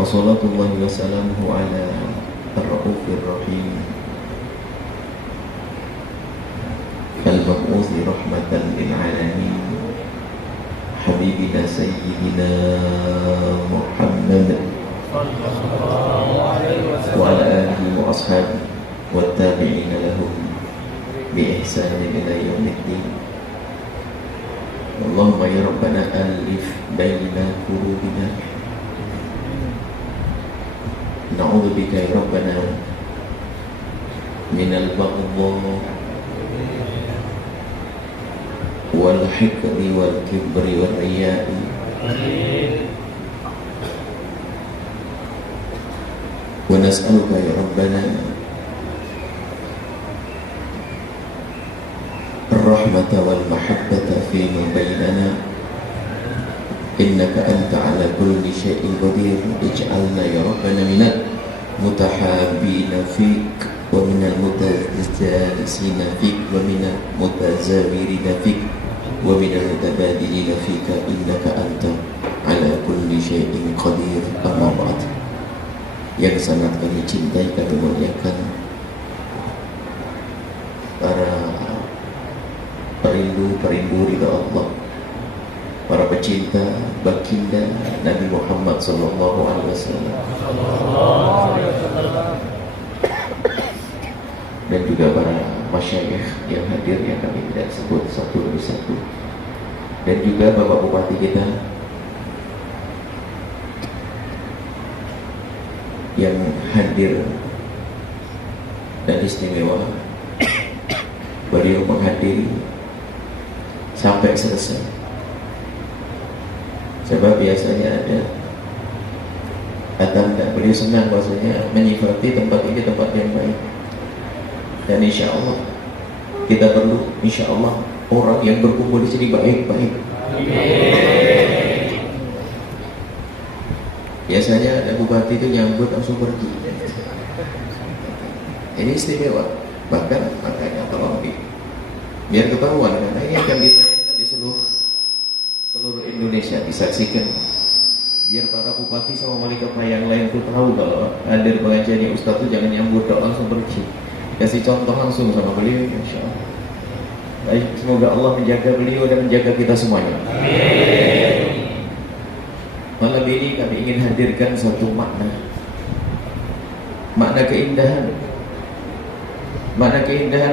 Wassalatullahi wassalamuhu ala ar-ra'ufir rahim al-mab'uthi rahmatan lil alamin habibina sayyidina Muhammad wa ala alihi wa ashabihi wa tabi'ina lahum bi ihsanin ila yaumiddin. Allahumma ya Rabbana alif baina qulubina. Na'udzu bika ya Rabbana minal baghdha wal hikri wal kibri wal riya'i. Wa nas'aluka ya Rabbana ar-rahmata wal mahabbata fima bainana innaka anta ala kulli syai'in qadir. Ij'alna ya Rabbana minal mutahabbina fik wa minal mutajalisina fik wa minal mutazawirina fik wa minal mutabadilina fika innaka anta ala kulli syai'in qadir. Amma ba'd. Yang sangat kami cintai, kami muliakan para perindu ridha Allah, para pecinta baginda Nabi Muhammad sallallahu alaihi wasallam, dan juga para masyayikh yang hadir yang kami tidak sebut satu demi satu, dan juga Bapak Bupati kita yang hadir dan istimewa. Beliau menghadiri sampai selesai. Sebab biasanya ada datang dan beliau senang bahasanya menyifati tempat ini tempat yang baik. Dan insya Allah kita perlu, insya Allah, orang yang berkumpul di sini baik-baik. Biasanya ada bupati itu nyambut langsung pergi. Ini istimewa. Bahkan makanya tolong biar ketahuan, karena ini akan ditayangkan di seluruh Indonesia, disaksikan. Biar para bupati sama wali kota yang lain tuh tahu kalau hadir pengajiannya Ustaz tuh jangan nyambut dok langsung pergi. Kasih contoh langsung sama beliau, insya Allah. Baik, semoga Allah menjaga beliau dan menjaga kita semuanya. Amin. Malam ini kami ingin hadirkan satu makna keindahan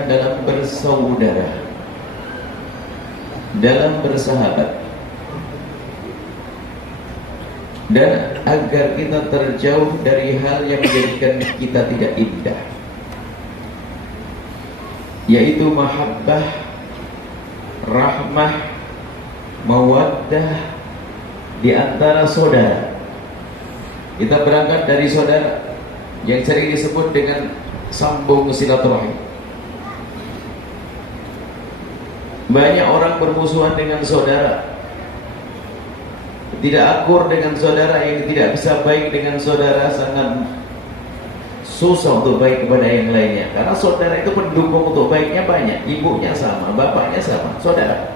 dalam bersaudara, dalam bersahabat, dan agar kita terjauh dari hal yang menjadikan kita tidak indah, yaitu mahabbah, rahmah, mawaddah di antara saudara. Kita berangkat dari saudara yang sering disebut dengan sambung silaturahim. Banyak orang bermusuhan dengan saudara, tidak akur dengan saudara, yang tidak bisa baik dengan saudara, sangat susah untuk baik kepada yang lainnya. Karena saudara itu pendukung untuk baiknya banyak, ibunya sama, bapaknya sama, saudara.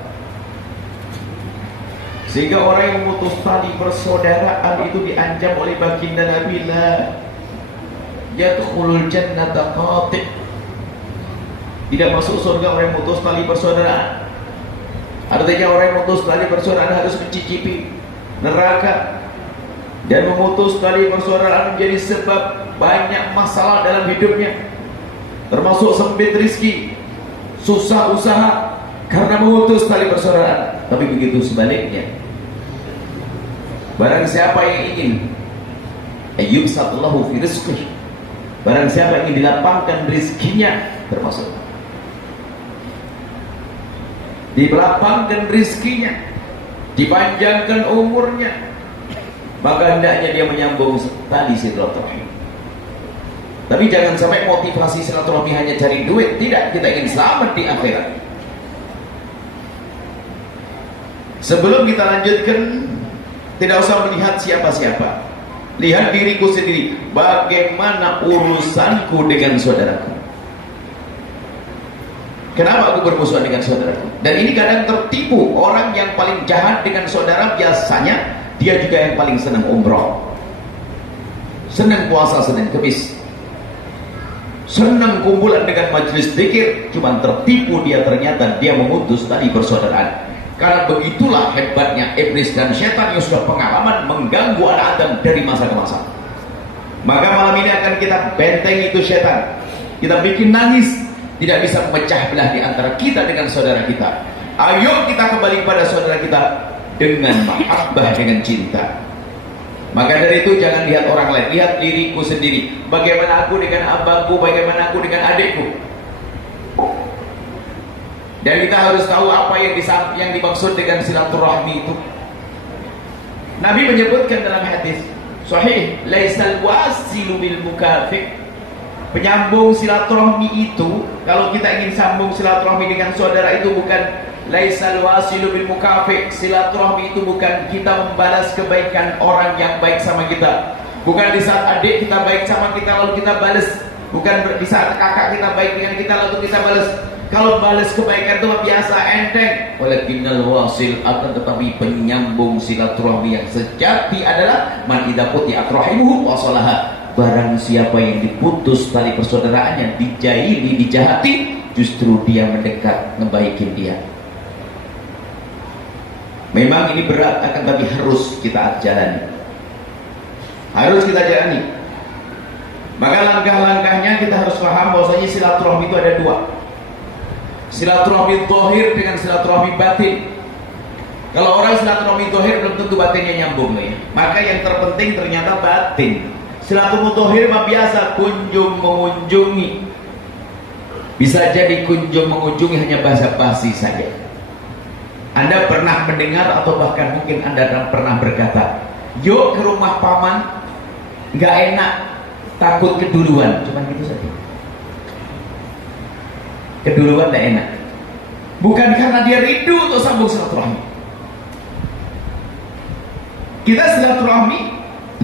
Sehingga orang yang memutus tali persaudaraan itu diancam oleh baginda Nabi, la yadkhulul jannata qati'. Tidak masuk surga orang yang memutus tali persaudaraan. Artinya orang yang memutus tali persaudaraan harus mencicipi neraka. Dan memutus tali persaudaraan menjadi sebab banyak masalah dalam hidupnya, termasuk sempit rizki, susah usaha karena memutus tali persaudaraan. Tapi begitu sebaliknya, barang siapa yang ingin ayyubsatallahu fi rizqihi, barang siapa yang ingin dilapangkan rizkinya, termasuk dilapangkan rizkinya, dipanjangkan umurnya, maka hendaknya dia menyambung tali silaturahim. Tapi jangan sampai motivasi silaturahmi hanya cari duit. Tidak, kita ingin selamat di akhirat. Sebelum kita lanjutkan, tidak usah melihat siapa-siapa, lihat diriku sendiri. Bagaimana urusanku dengan saudaraku? Kenapa aku bermusuhan dengan saudaraku? Dan ini kadang tertipu. Orang yang paling jahat dengan saudara biasanya dia juga yang paling senang umroh. senang puasa Senin Kemis, senang kumpulan dengan majelis zikir, cuman tertipu dia, ternyata dia memutus tali persaudaraan. Karena begitulah hebatnya iblis dan setan yang sudah pengalaman mengganggu anak Adam dari masa ke masa. Maka malam ini akan kita benteng itu setan, kita bikin nangis, tidak bisa memecah belah di antara kita dengan saudara kita. Ayo kita kembali pada saudara kita dengan mahabbah, dengan cinta. Maka dari itu jangan lihat orang lain, lihat diriku sendiri. Bagaimana aku dengan abangku, bagaimana aku dengan adikku. Dan kita harus tahu apa yang dimaksud dengan silaturahmi itu. Nabi menyebutkan dalam hadis sahih, laisal wasilu bil mukafiq. Penyambung silaturahmi itu, kalau kita ingin sambung silaturahmi dengan saudara itu, bukan laisal wasilu bil mukafiq. Silaturahmi itu bukan kita membalas kebaikan orang yang baik sama kita. Bukan di saat adik kita baik sama kita lalu kita balas. Bukan di saat kakak kita baik dengan kita lalu kita balas. Kalau balas kebaikan itu biasa, enteng. Walakinnal wasil, akan tetapi penyambung silaturahmi yang sejati adalah man idza quti'at rahimuhu wa salaha. Barang siapa yang diputus tali persaudaraannya, dijaili, dijahati, justru dia mendekat, ngebaikin dia. Memang ini berat, akan tapi harus kita jalani. Harus kita jalani. Maka langkah-langkahnya kita harus paham bahwasanya silaturahmi itu ada dua. Silaturahmi zahir dengan silaturahmi batin. Kalau orang silaturahmi zahir belum tentu batinnya nyambung ya. Maka yang terpenting ternyata batin. Silaturahmi zahir mah biasa kunjung mengunjungi. Bisa jadi kunjung mengunjungi hanya basa-basi saja. Anda pernah mendengar atau bahkan mungkin Anda pernah berkata, yuk ke rumah paman, nggak enak, takut keduluan, cuman gitu saja. Keduluan tidak enak, bukan karena dia rindu untuk sambung silaturahmi. Kita silaturahmi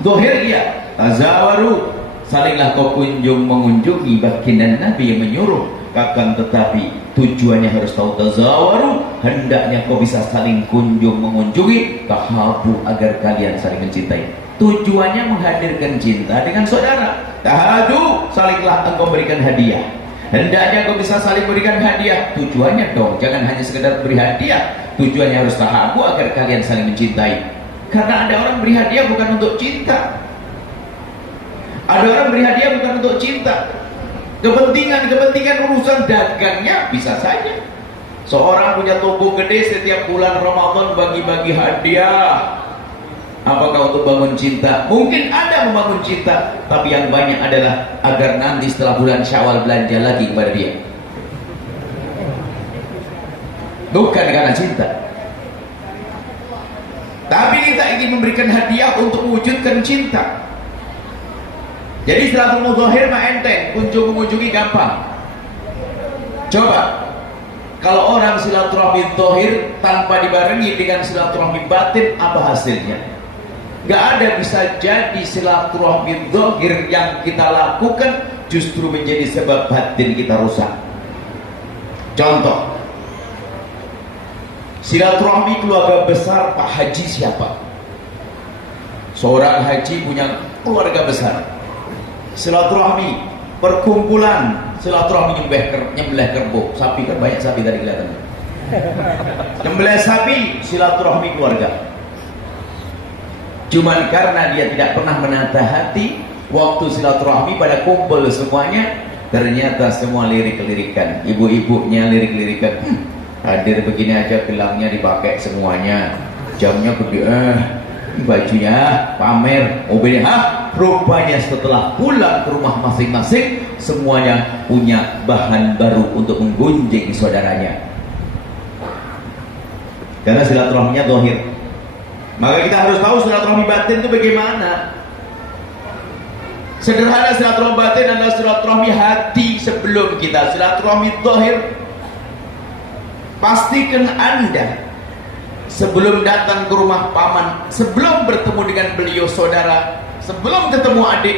zahir iya, tazawaru, salinglah kau kunjung mengunjungi. Baginda Nabi yang menyuruh, akan tetapi tujuannya harus tahu. Tazawaru, hendaknya kau bisa saling kunjung mengunjungi. Tahabu, agar kalian saling mencintai. Tujuannya menghadirkan cinta dengan saudara. Tahadu, salinglah engkau berikan hadiah. Hendaknya kau bisa saling berikan hadiah. Tujuannya dong, jangan hanya sekedar beri hadiah. Tujuannya harus tahabu, agar kalian saling mencintai. Karena ada orang beri hadiah bukan untuk cinta. Ada orang beri hadiah bukan untuk cinta. Kepentingan urusan dagangnya bisa saja. Seorang punya toko gede, setiap bulan Ramadan bagi-bagi hadiah. Apakah untuk bangun cinta? Mungkin ada membangun cinta, tapi yang banyak adalah agar nanti setelah bulan Syawal belanja lagi kepada dia. Bukan karena cinta. Tapi kita ingin memberikan hadiah untuk mewujudkan cinta. Jadi silaturahmi zahir mah enteng, kunjung mengunjungi gampang. Coba kalau orang silaturahmi zahir tanpa dibarengi dengan silaturahmi batin, apa hasilnya? Gak ada, bisa jadi silaturahmi zahir yang kita lakukan justru menjadi sebab batin kita rusak. Contoh, silaturahmi keluarga besar Pak Haji siapa? Seorang haji punya keluarga besar. Silaturahmi, perkumpulan, silaturahmi nyembelih kerbau, sapi kan banyak sapi tadi kelihatannya. Nyembelih sapi, silaturahmi keluarga. Cuman karena dia tidak pernah menata hati, waktu silaturahmi pada kumpul semuanya, ternyata semua lirik-lirikan. Ibu-ibunya lirik-lirikan, hadir begini aja gelangnya dipakai semuanya, jamnya gede, bajunya pamer, mobilnya. Rupanya setelah pulang ke rumah masing-masing, semuanya punya bahan baru untuk menggunjing saudaranya. Karena silaturahminya zahir. Maka kita harus tahu silaturahmi batin itu bagaimana. Sederhana, silaturahmi batin adalah silaturahmi hati sebelum kita silaturahmi zahir. Pastikan Anda sebelum datang ke rumah paman, sebelum bertemu dengan beliau saudara, sebelum ketemu adik,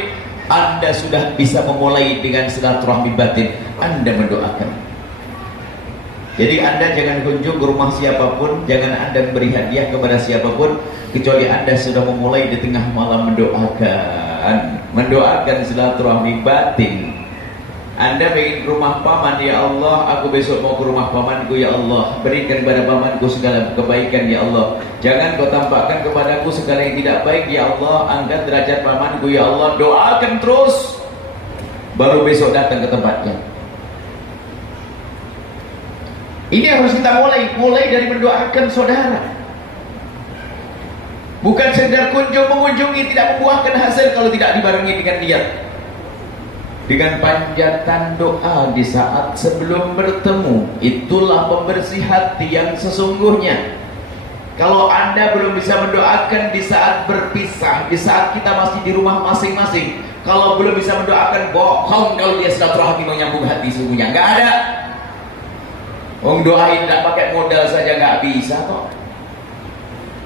Anda sudah bisa memulai dengan silaturahmi batin. Anda mendoakan. Jadi Anda jangan kunjung ke rumah siapapun, jangan Anda beri hadiah kepada siapapun, kecuali Anda sudah memulai di tengah malam mendoakan. bukan, mendoakan silaturahmi batin. Anda ingin ke rumah paman, ya Allah, aku besok mau ke rumah pamanku, ya Allah, berikan kepada pamanku segala kebaikan, ya Allah. Jangan kau tampakkan kepadaku segala yang tidak baik, ya Allah. Angkat derajat pamanku, ya Allah. Doakan terus, baru besok datang ke tempatnya. Ini harus kita mulai dari mendoakan saudara. Bukan sekedar mengunjungi, tidak membuahkan hasil kalau tidak dibarengi dengan niat. Dengan panjatan doa di saat sebelum bertemu, itulah pembersih hati yang sesungguhnya. Kalau Anda belum bisa mendoakan di saat berpisah, di saat kita masih di rumah masing-masing, kalau belum bisa mendoakan, bohong kalau dia silaturahmi menyambung hati sungguhnya. Nggak ada. Doain tidak pakai modal saja nggak bisa kok.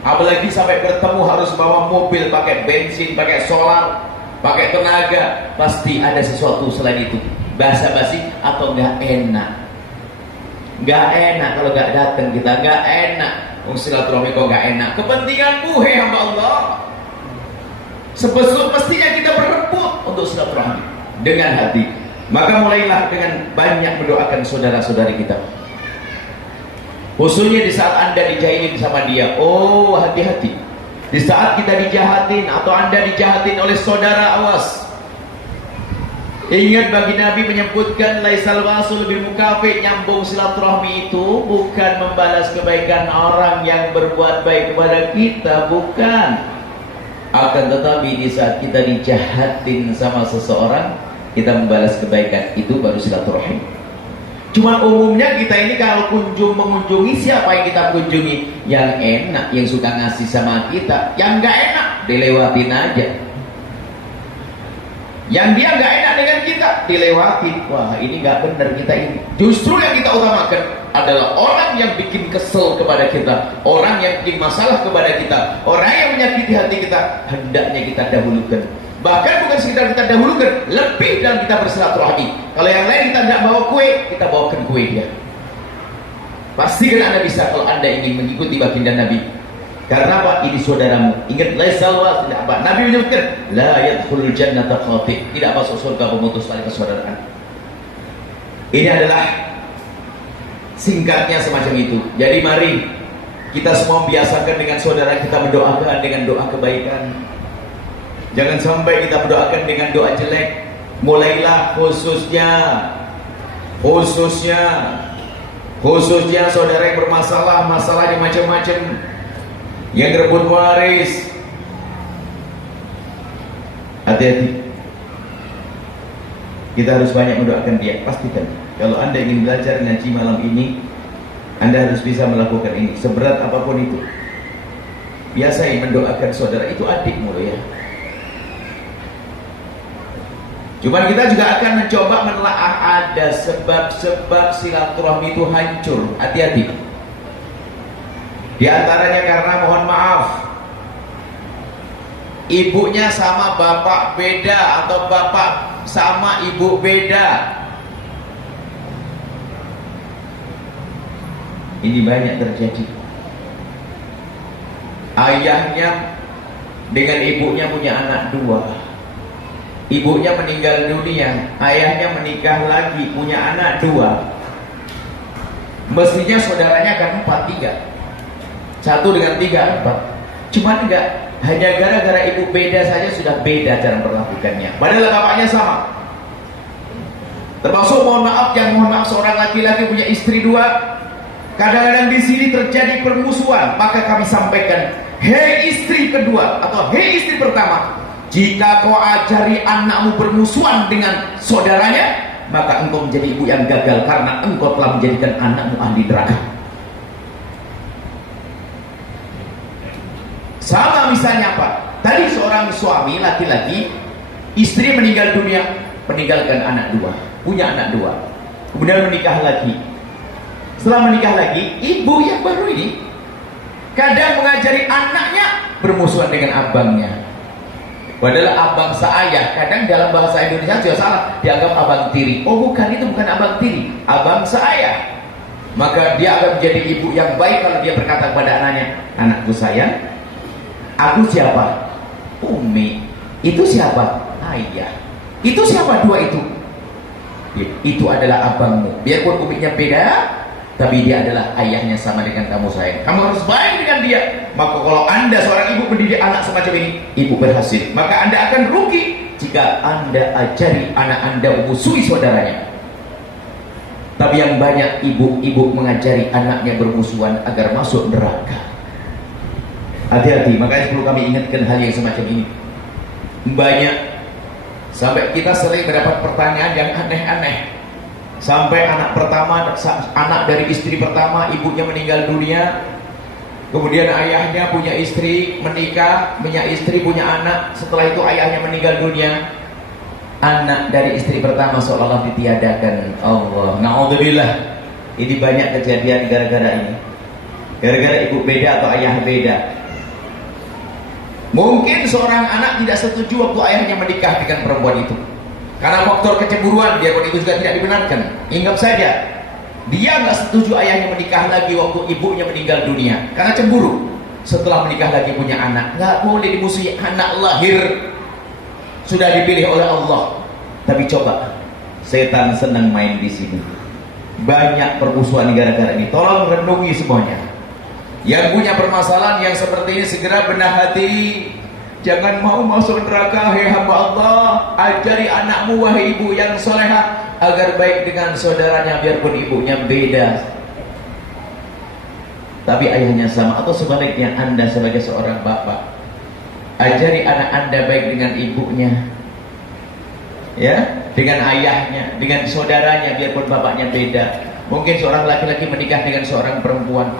Apalagi sampai bertemu harus bawa mobil, pakai bensin, pakai solar, pakai tenaga. Pasti ada sesuatu selain itu, basa-basi atau nggak enak. Nggak enak kalau nggak datang kita, nggak enak. Silaturahmi kok nggak enak. Kepentinganmu, hei hamba Allah. Mestinya kita berebut untuk silaturahmi dengan hati. Maka mulailah dengan banyak mendoakan saudara-saudari kita. Khususnya di saat Anda dijahilin sama dia. Oh, hati-hati. Di saat kita dijahatin atau Anda dijahatin oleh saudara, awas. Ingat, bagi Nabi menyebutkan laisal wasul bil mukafi, nyambung silaturahmi itu bukan membalas kebaikan orang yang berbuat baik kepada kita, bukan. Akan tetapi di saat kita dijahatin sama seseorang, kita membalas kebaikan, itu baru silaturahmi. Cuma umumnya kita ini kalau mengunjungi, siapa yang kita kunjungi? Yang enak, yang suka ngasih sama kita. Yang nggak enak, dilewatin aja. Yang dia nggak enak dengan kita, dilewatin. Wah, ini nggak benar kita ini. Justru yang kita utamakan adalah orang yang bikin kesel kepada kita, orang yang bikin masalah kepada kita, orang yang menyakiti hati kita, hendaknya kita dahulukan. Bahkan bukan sekedar kita dahulukan, lebih dalam kita bersilaturahmi. Kalau yang lain kita tidak bawa kue, kita bawakan kue dia. Pastikan Anda bisa kalau Anda ingin mengikuti baginda Nabi. Karena apa? Ini saudaramu. Ingat, laisal wasil, tidak apa? Nabi menyebutkan, la yadkhulul jannata khati, tidak masuk surga pemutus tali persaudaraan. Ini adalah singkatnya semacam itu. Jadi mari kita semua biasakan dengan saudara kita mendoakan dengan doa kebaikan. Jangan sampai kita berdoakan dengan doa jelek. Mulailah khususnya saudara yang bermasalah, masalahnya macam-macam, yang rebut waris. Hati-hati. Kita harus banyak mendoakan dia. Pastikan kalau Anda ingin belajar ngaji malam ini, Anda harus bisa melakukan ini, seberat apapun itu. Biasai mendoakan saudara, itu adikmu ya. Cuman kita juga akan mencoba menelaah ada sebab-sebab silaturahmi itu hancur. Hati-hati. Di antaranya karena, mohon maaf, ibunya sama bapak beda atau bapak sama ibu beda. Ini banyak terjadi. Ayahnya dengan ibunya punya anak 2. Ibunya meninggal dunia, ayahnya menikah lagi, punya anak 2. Mestinya saudaranya akan 4, 3. 1 dengan 3, 4. Cuman enggak, hanya gara-gara ibu beda saja sudah beda cara memperlakukannya. Padahal bapaknya sama. Termasuk mohon maaf seorang laki-laki punya istri 2. Kadang-kadang di sini terjadi permusuhan, maka kami sampaikan, hei istri kedua atau hei istri pertama, jika kau ajari anakmu bermusuhan dengan saudaranya, maka engkau menjadi ibu yang gagal karena engkau telah menjadikan anakmu ahli neraka. Sama misalnya apa? Tadi seorang suami laki-laki, istri meninggal dunia, meninggalkan anak 2, punya anak 2, kemudian menikah lagi. Setelah menikah lagi, ibu yang baru ini kadang mengajari anaknya bermusuhan dengan abangnya. Padahal abang seayah, kadang dalam bahasa Indonesia juga salah, dianggap abang tiri. Oh bukan, itu bukan abang tiri, abang seayah. Maka dia akan menjadi ibu yang baik kalau dia berkata kepada anaknya, anakku sayang, aku siapa? Umi. Itu siapa? Ayah. Itu siapa dua itu? Ya, itu adalah abangmu. Biarpun umurnya beda, tapi dia adalah ayahnya sama dengan kamu sayang. Kamu harus baik dengan dia. Maka kalau anda seorang ibu mendidik anak semacam ini, ibu berhasil. Maka anda akan rugi jika anda ajari anak anda memusuhi saudaranya. Tapi yang banyak ibu-ibu mengajari anaknya bermusuhan agar masuk neraka. Hati-hati, makanya perlu kami ingatkan hal yang semacam ini. Banyak, sampai kita sering mendapat pertanyaan yang aneh-aneh. Sampai anak pertama, anak dari istri pertama, ibunya meninggal dunia. Kemudian ayahnya punya istri, menikah, punya istri, punya anak. Setelah itu ayahnya meninggal dunia. Anak dari istri pertama seolah-olah ditiadakan. Allah, na'udzubillah. Ini banyak kejadian gara-gara ini. Gara-gara ibu beda atau ayah beda. Mungkin seorang anak tidak setuju waktu ayahnya menikah dengan perempuan itu. Karena faktor kecemburuan, biarpun itu juga tidak dibenarkan. Ingat saja, dia nggak setuju ayahnya menikah lagi waktu ibunya meninggal dunia. Karena cemburu. Setelah menikah lagi punya anak, nggak boleh dimusuhi. Anak lahir sudah dipilih oleh Allah. Tapi coba, setan senang main di sini. Banyak permusuhan gara-gara ini. Tolong renungi semuanya. Yang punya permasalahan yang seperti ini segera benar hati. Jangan mau masuk neraka, hai hamba Allah. Ajari anakmu, wahai ibu yang solehah, agar baik dengan saudaranya biarpun ibunya beda, tapi ayahnya sama. Atau sebaliknya, anda sebagai seorang bapak, ajari anak anda baik dengan ibunya, ya, dengan ayahnya, dengan saudaranya biarpun bapaknya beda. Mungkin seorang laki-laki menikah dengan seorang perempuan.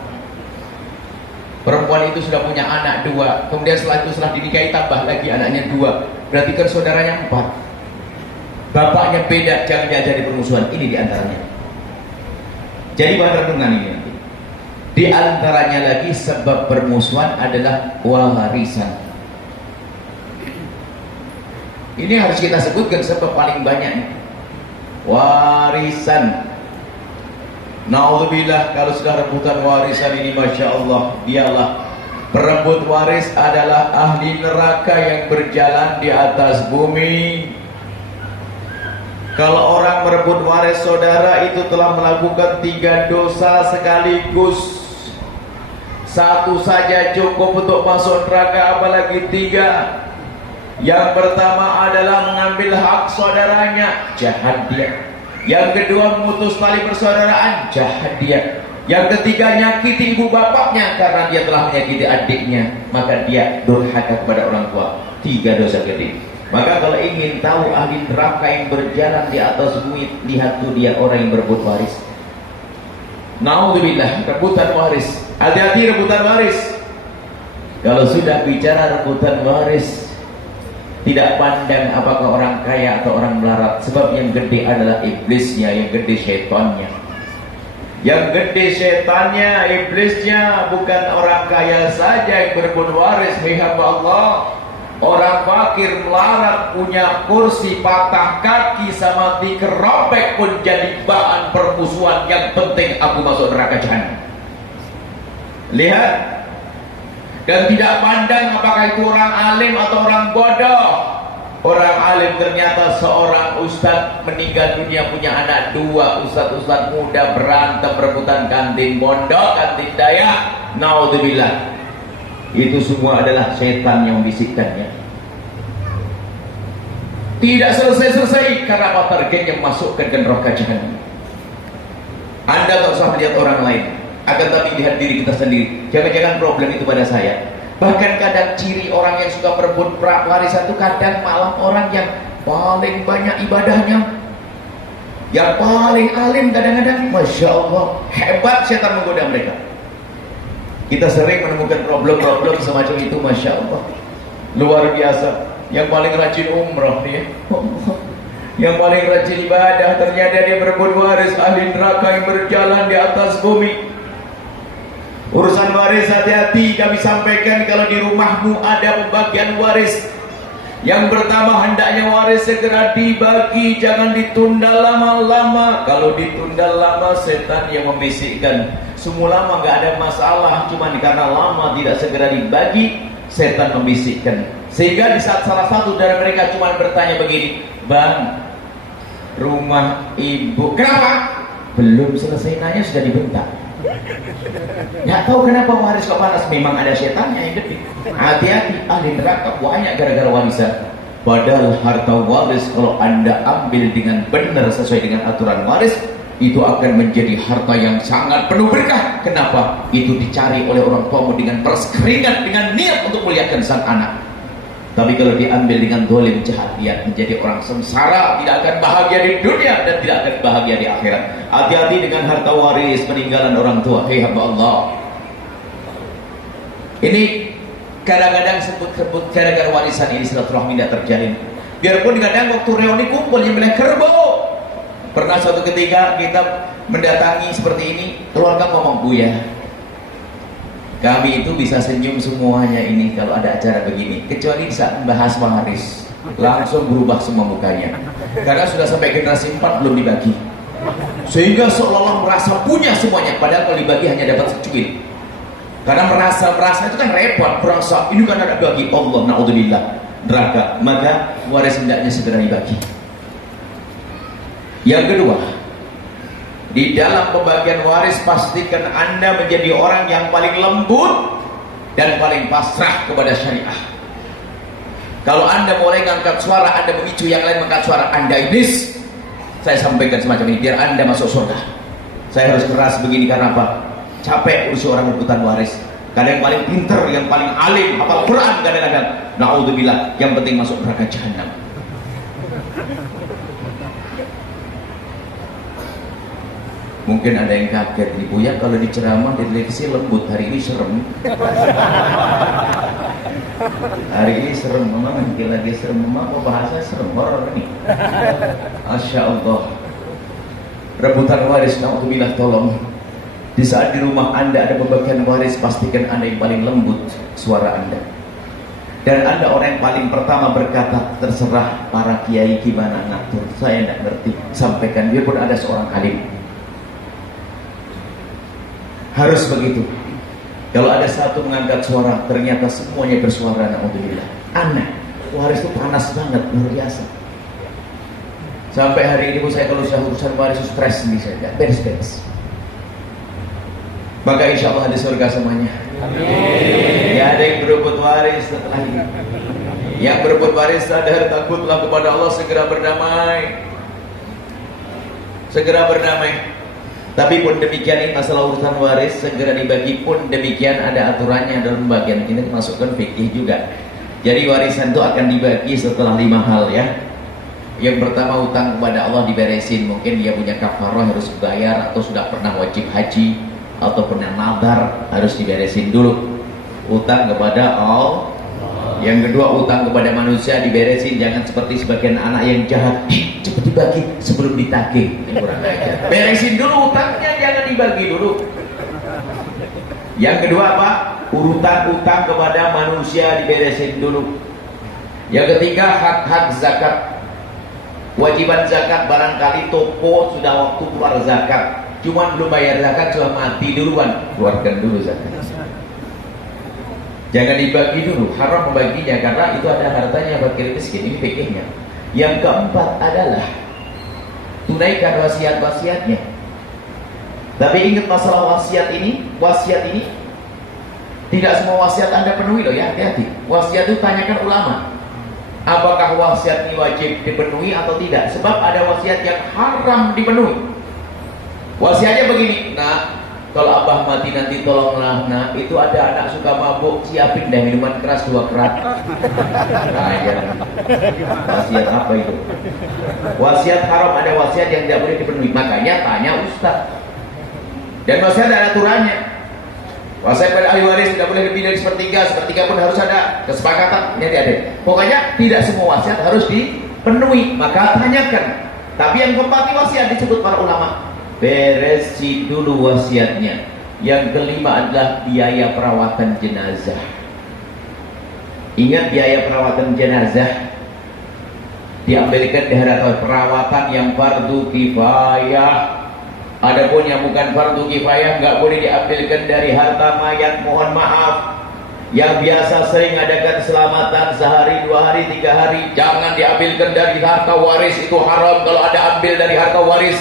Perempuan itu sudah punya anak 2. Kemudian setelah itu, setelah dinikahi tambah lagi anaknya 2. Berarti kan saudaranya 4. Bapaknya beda, jangan diajari permusuhan. Ini diantaranya. Jadi bahan renungan ini nanti. Di antaranya lagi sebab permusuhan adalah warisan. Ini harus kita sebutkan sebab paling banyak. Warisan. Na'udzubillah, kalau sudah rebutan warisan ini, Masya Allah, dialah perebut waris adalah ahli neraka yang berjalan di atas bumi. Kalau orang merebut waris saudara, itu telah melakukan 3 dosa sekaligus. 1 saja cukup untuk masuk neraka, apalagi 3. Yang pertama adalah mengambil hak saudaranya, jahat dia. Yang kedua, memutus tali persaudaraan, jahat dia. Yang ketiga, nyakiti ibu bapaknya karena dia telah menyakiti adiknya, maka dia durhaka kepada orang tua. 3 dosa gede. Maka kalau ingin tahu ahli neraka yang berjalan di atas bumi, lihat tuh dia orang yang berebut waris. Na'udzubillah, rebutan waris. Hati-hati rebutan waris. Kalau sudah bicara rebutan waris, tidak pandang apakah orang kaya atau orang melarat. Sebab yang gede adalah iblisnya, yang gede setannya. Yang gede setannya, iblisnya, bukan orang kaya saja yang berebut waris. Hamba Allah, orang fakir melarat, punya kursi, patah kaki sama dikerobek pun jadi bahan permusuhan. Yang penting aku masuk neraka jahanam. Lihat. Dan tidak pandang apakah itu orang alim atau orang bodoh. Orang alim ternyata seorang ustadz meninggal dunia punya anak 2. Ustadz muda berantem rebutan kantin pondok, kantin daya. Naudzubillah. Itu semua adalah setan yang membisikkannya. Tidak selesai-selesai karena apa? Targetnya masukkan ke neraka jahanam. Anda tak usah melihat orang lain, akan tapi lihat diri kita sendiri. Jangan-jangan problem itu pada saya. Bahkan kadang ciri orang yang suka merebut warisan itu kadang malah orang yang paling banyak ibadahnya, yang paling alim kadang-kadang. Masya Allah, hebat setan menggoda mereka. Kita sering menemukan problem-problem semacam itu. Masya Allah, luar biasa. Yang paling rajin umrah nih, yang paling rajin ibadah, ternyata dia berebut waris, ahli neraka yang berjalan di atas bumi. Urusan waris, hati-hati. Kami sampaikan, kalau di rumahmu ada pembagian waris, yang pertama hendaknya waris segera dibagi, jangan ditunda lama-lama. Kalau ditunda lama, setan yang membisikkan. Semula lama nggak ada masalah, cuma karena lama tidak segera dibagi, setan membisikkan. Sehingga di saat salah satu dari mereka cuma bertanya begini, "Bang, rumah ibu kenapa?" Belum selesai nanya sudah dibentak. Nggak tahu kenapa waris kok panas. Memang ada setannya yang detik. Hati-hati, ahli neraka banyak gara-gara warisan. Padahal harta waris kalau Anda ambil dengan benar sesuai dengan aturan waris, itu akan menjadi harta yang sangat penuh berkah. Kenapa? Itu dicari oleh orang tuamu dengan peras keringat, dengan niat untuk muliakan sang anak. Tapi kalau diambil dengan dolim jahat, dia menjadi orang sengsara, tidak akan bahagia di dunia dan tidak akan bahagia di akhirat. Hati-hati dengan harta waris peninggalan orang tua. Hei hamba Allah, ini kadang-kadang sebut-sebut gara-gara warisan ini silaturahmi tidak terjalin. Biarpun kadang waktu reuni kumpul yang bilang kerbau. Pernah suatu ketika kita mendatangi seperti ini, keluarga ngomong, "Buya, kami itu bisa senyum semuanya ini kalau ada acara begini, kecuali saat membahas waris, langsung berubah semua mukanya. Karena sudah sampai generasi 4 belum dibagi. Sehingga seolah-olah merasa punya semuanya, padahal kalau dibagi hanya dapat secuil. Karena merasa itu kan repot, merasa ini kan ada bagi Allah, naudzubillah, neraka. Maka waris hendaknya segera dibagi. Yang kedua, di dalam pembagian waris pastikan Anda menjadi orang yang paling lembut dan paling pasrah kepada syariah. Kalau Anda mulai mengangkat suara, Anda memicu yang lain mengangkat suara, Anda iblis. Saya sampaikan semacam ini biar Anda masuk surga. Saya harus keras begini karena apa? Capek urusi orang rebutan waris. Kadang yang paling pinter, yang paling alim, hafal Quran kadang-kadang, naudzubillah, yang penting masuk neraka jahanam. Mungkin ada yang kaget nih, Buya kalau di ceramah di televisi lembut, hari ini serem. Hari ini serem, memang lagi serem, memang apa bahasa serem, horor nih. Masya Allah. Rebutan waris, naudzubillah, tolong. Di saat di rumah Anda ada pembagian waris, pastikan Anda yang paling lembut suara Anda. Dan Anda orang yang paling pertama berkata, terserah para kiai gimana ngatur, saya tidak ngerti. Sampaikan, biarpun ada seorang alim. Harus begitu. Kalau ada satu mengangkat suara, ternyata semuanya bersuara, naudzubillah. Aneh, waris itu panas banget, luar biasa. Sampai hari ini saya kalau sudah urusan waris itu stres nih saya, beres-beres. Maka insya Allah ada surga semuanya. Amin. Ya, ada yang berebut waris setelah ini. Yang berebut waris sadar, takutlah kepada Allah, segera berdamai. Segera berdamai. Tapi pun demikian, ini masalah urusan waris segera dibagi pun demikian ada aturannya dalam pembagian. Ini masukkan fikih juga. Jadi warisan itu akan dibagi setelah 5 hal ya. Yang pertama, utang kepada Allah diberesin. Mungkin dia punya kafarah harus bayar, atau sudah pernah wajib haji, atau pernah nadar, harus diberesin dulu. Utang kepada Allah. Yang kedua, utang kepada manusia diberesin. Jangan seperti sebagian anak yang jahat, cepat dibagi sebelum ditagih. Kurang ajar. Beresin dulu utangnya, jangan dibagi dulu. Yang kedua apa? Utang kepada manusia diberesin dulu. Yang ketiga, hak-hak zakat. Wajiban zakat, barangkali toko sudah waktu keluar zakat, cuman belum bayar zakat, sudah mati duluan, keluarkan dulu zakat. Jangan dibagi dulu, haram membaginya karena itu ada hartanya fakir miskin, ini fikihnya. Yang keempat adalah tunaikan wasiat-wasiatnya. Tapi ingat masalah wasiat ini tidak semua wasiat Anda penuhi loh ya, hati-hati. Wasiat itu tanyakan ulama. Apakah wasiat ini wajib dipenuhi atau tidak? Sebab ada wasiat yang haram dipenuhi. Wasiatnya begini, nah, kalau abah mati nanti tolonglah, nah itu ada anak suka mabuk, siapin dah minuman keras 2 kerat. Nah, ya. Wasiat apa itu? Wasiat haram, ada wasiat yang tidak boleh dipenuhi. Makanya tanya ustaz. Dan wasiat ada aturannya. Wasiat pada ahli waris tidak boleh lebih dari sepertiga pun harus ada kesepakatan. Jadi ada. Pokoknya tidak semua wasiat harus dipenuhi. Maka tanyakan. Tapi yang keempat wasiat disebut para ulama. Beresi dulu wasiatnya. Yang kelima adalah biaya perawatan jenazah. Ingat, biaya perawatan jenazah diambilkan dari perawatan yang fardu kifayah. Adapun yang bukan fardu kifayah nggak boleh diambilkan dari harta mayat. Mohon maaf, Yang biasa sering adakan selamatan sehari, 2 hari, 3 hari, jangan diambilkan dari harta waris, itu haram kalau Anda ambil dari harta waris.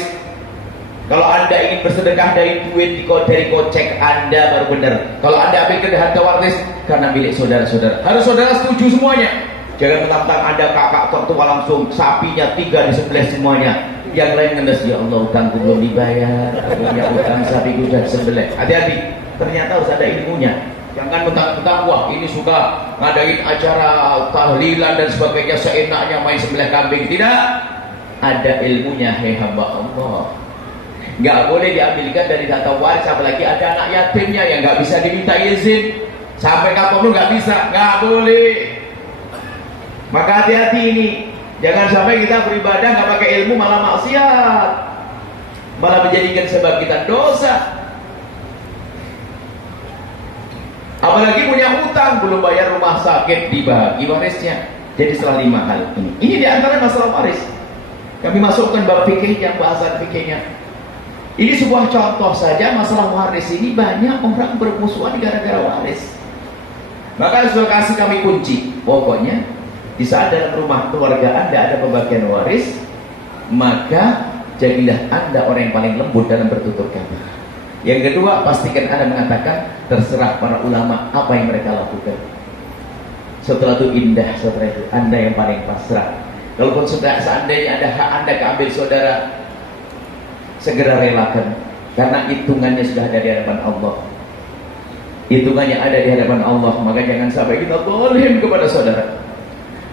Kalau Anda ingin bersedekah dari duit dari kocek Anda baru benar. Kalau Anda ambilkan dari harta waris karena milik saudara-saudara, harus saudara setuju semuanya. Jangan mentang-mentang Anda kakak tertua langsung sapinya 3 disembelih semuanya. Yang lain ngendes, ya Allah utangku belum dibayar, ya utang sapi sudah disembelih. Hati-hati, ternyata harus ada ilmunya. Jangan mentang-mentang wah ini suka ngadain acara tahlilan dan sebagainya seenaknya main sembelih kambing. Tidak, ada ilmunya, hei hamba Allah. Nggak boleh diambilkan dari harta waris, apalagi ada anak yatimnya yang nggak bisa diminta izin. Sampai kapan lu nggak bisa, nggak boleh. Maka hati-hati ini, jangan sampai kita beribadah nggak pakai ilmu malah maksiat, malah menjadikan sebab kita dosa. Apalagi punya utang, belum bayar rumah sakit, dibagi warisnya. Jadi setelah 5 hal ini. Ini diantara masalah waris. Kami masukkan bab fikihnya, bahasan fikihnya. Ini sebuah contoh saja masalah waris ini, banyak orang bermusuhan gara-gara waris. Maka sudah kasih kami kunci. Pokoknya di saat dalam rumah keluarga Anda ada pembagian waris, maka jadilah Anda orang yang paling lembut dalam bertutur kata. Yang kedua, pastikan Anda mengatakan terserah para ulama apa yang mereka lakukan. Setelah itu indah, setelah itu Anda yang paling pasrah. Kalaupun sudah seandainya ada hak Anda keambil saudara, segera relakan, karena hitungannya sudah ada di hadapan Allah. Hitungannya ada di hadapan Allah, maka jangan sampai kita zalim kepada saudara.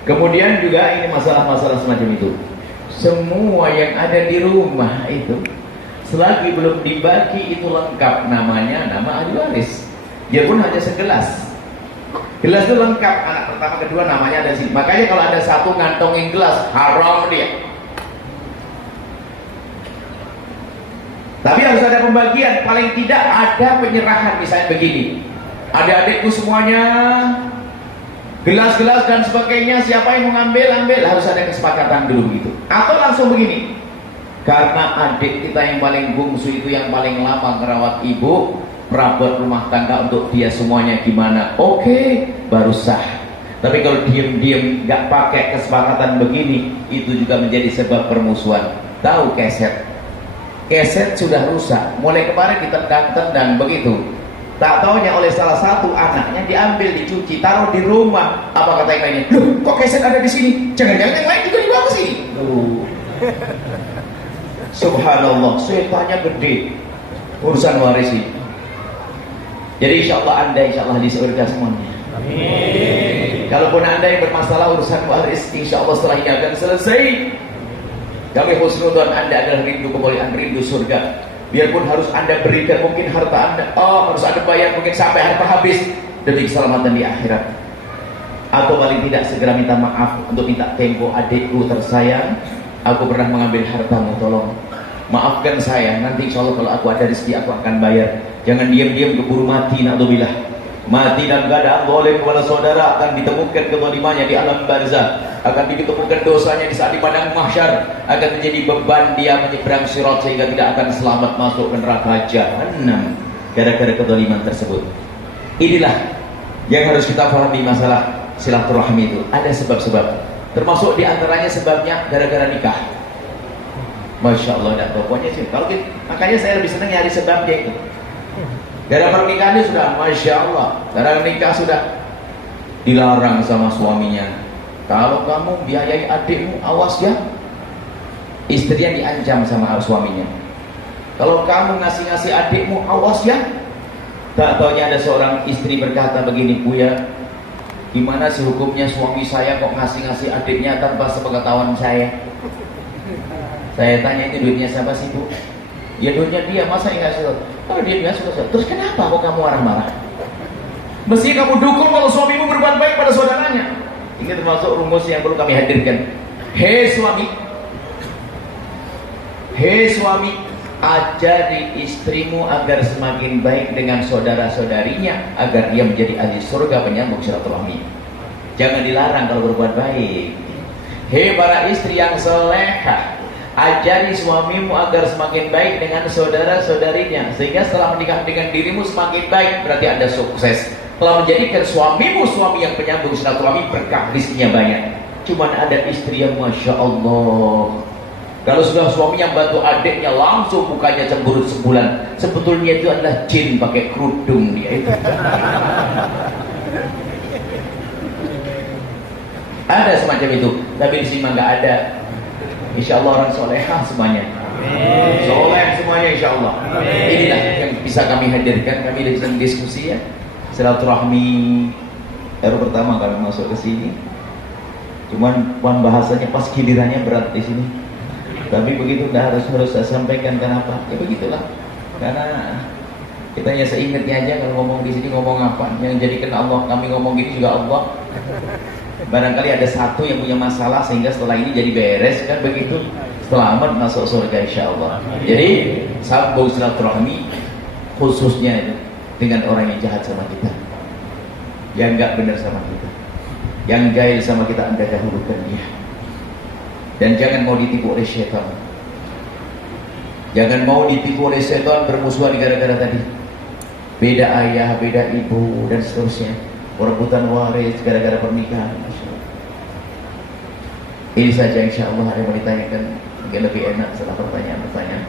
Kemudian juga ini masalah-masalah semacam itu. Semua yang ada di rumah itu selagi belum dibagi itu lengkap namanya nama ahli waris. Biarpun hanya segelas. Gelas itu lengkap, anak pertama kedua namanya ada di sini. Makanya kalau ada satu ngantongin gelas, haram dia. Tapi harus ada pembagian, paling tidak ada penyerahan. Misalnya begini, adik-adikku semuanya gelas-gelas dan sebagainya, siapa yang mau ngambil, ambil, harus ada kesepakatan dulu gitu. Atau langsung begini, karena adik kita yang paling bungsu itu yang paling lama merawat ibu, perabot rumah tangga untuk dia semuanya gimana, oke, baru sah. Tapi kalau diem-diem gak pakai kesepakatan begini, itu juga menjadi sebab permusuhan. Tahu keset sudah rusak, mulai kemarin ditendang-tendang begitu. Tak taunya oleh salah satu anaknya diambil, dicuci, taruh di rumah. Apa kata yang lainnya? Loh, kok keset ada di sini? Jangan-jangan yang lain juga dibawa ke sini. Subhanallah, setannya gede urusan waris ini. Jadi insya Allah Anda di surga semuanya. Amin. Kalaupun Anda yang bermasalah urusan waris, insya Allah setelah ini akan selesai. Kami husnudzon Anda adalah rindu kemuliaan, rindu surga. Biarpun harus Anda berikan mungkin harta Anda, harus Anda bayar mungkin sampai harta habis demi keselamatan di akhirat. Atau paling tidak segera minta maaf untuk minta tempo, adikku tersayang, aku pernah mengambil hartamu, tolong maafkan saya. Nanti insya Allah kalau aku ada rezeki aku akan bayar. Jangan diam-diam keburu mati, na'udzubillah. Mati dan keadaan zalim kepada saudara, akan ditemukan kezalimannya di alam barzah, akan ditemukan dosanya di saat di padang mahsyar, akan menjadi beban dia menyeberang sirat sehingga tidak akan selamat masuk ke neraka jahanam gara-gara kezaliman tersebut. Inilah yang harus kita pahami masalah silaturahmi itu. Ada sebab-sebab, termasuk diantaranya sebabnya gara-gara nikah. Masya Allah, dan pokoknya sih kalau gitu, makanya saya lebih senang nyari sebabnya itu. Gara pernikahannya sudah, Masya Allah, gara nikah sudah dilarang sama suaminya. Kalau kamu biayai adikmu, awas ya. Istrinya diancam sama suaminya. Kalau kamu ngasih-ngasih adikmu, awas ya. Tak taunya ada seorang istri berkata begini, Buya, gimana sih hukumnya suami saya kok ngasih-ngasih adiknya tanpa sepengetahuan saya? Saya tanya, itu duitnya siapa sih Bu? Ya duitnya dia, masa enggak sih? Kalau dia sudah, terus kenapa kok kamu marah-marah? Mesti kamu dukung kalau suamimu berbuat baik pada saudaranya. Ini termasuk rumus yang perlu kami hadirkan. Hei suami, ajari istrimu agar semakin baik dengan saudara-saudarinya, agar dia menjadi ahli surga penyambung silaturahmi. Jangan dilarang kalau berbuat baik. Hei para istri yang solehah, ajari suamimu agar semakin baik dengan saudara-saudarinya, sehingga setelah menikah dengan dirimu semakin baik. Berarti Anda sukses. telah menjadikan suamimu suami yang penyambung silaturahmi, berkah, rezekinya banyak. Cuman ada istri yang Masya Allah, kalau sudah suami yang bantu adiknya langsung mukanya cemberut sebulan, sebetulnya itu adalah jin pakai kerudung dia itu. Ada semacam itu, tapi di sini nggak ada. Insya Allah orang solehah semuanya, soleh semuanya Insya Allah. Inilah yang bisa kami hadirkan. Kami di sini diskusi ya, silaturahmi baru pertama kami masuk ke sini. Cuman bahasanya pas gilirannya berat di sini. Tapi begitu udah harus saya sampaikan. Kenapa? Ya begitulah. Karena kita hanya seingatnya aja kalau ngomong di sini ngomong apa. Yang jadikan Allah kami ngomong gini juga Allah. Barangkali ada satu yang punya masalah sehingga setelah ini jadi beres kan begitu. Selamat masuk surga Insya Allah. Jadi sambung silaturahmi khususnya itu dengan orang yang jahat sama kita, yang nggak benar sama kita, yang jahil sama kita, Anda dahulukan dia. Dan jangan mau ditipu oleh syaitan. Jangan mau ditipu oleh syaitan bermusuhan gara-gara tadi. Beda ayah, beda ibu dan seterusnya. Perebutan waris gara-gara pernikahan. Ini saja Insya Allah yang mau ditanyakan. Mungkin lebih enak setelah pertanyaan-pertanyaan.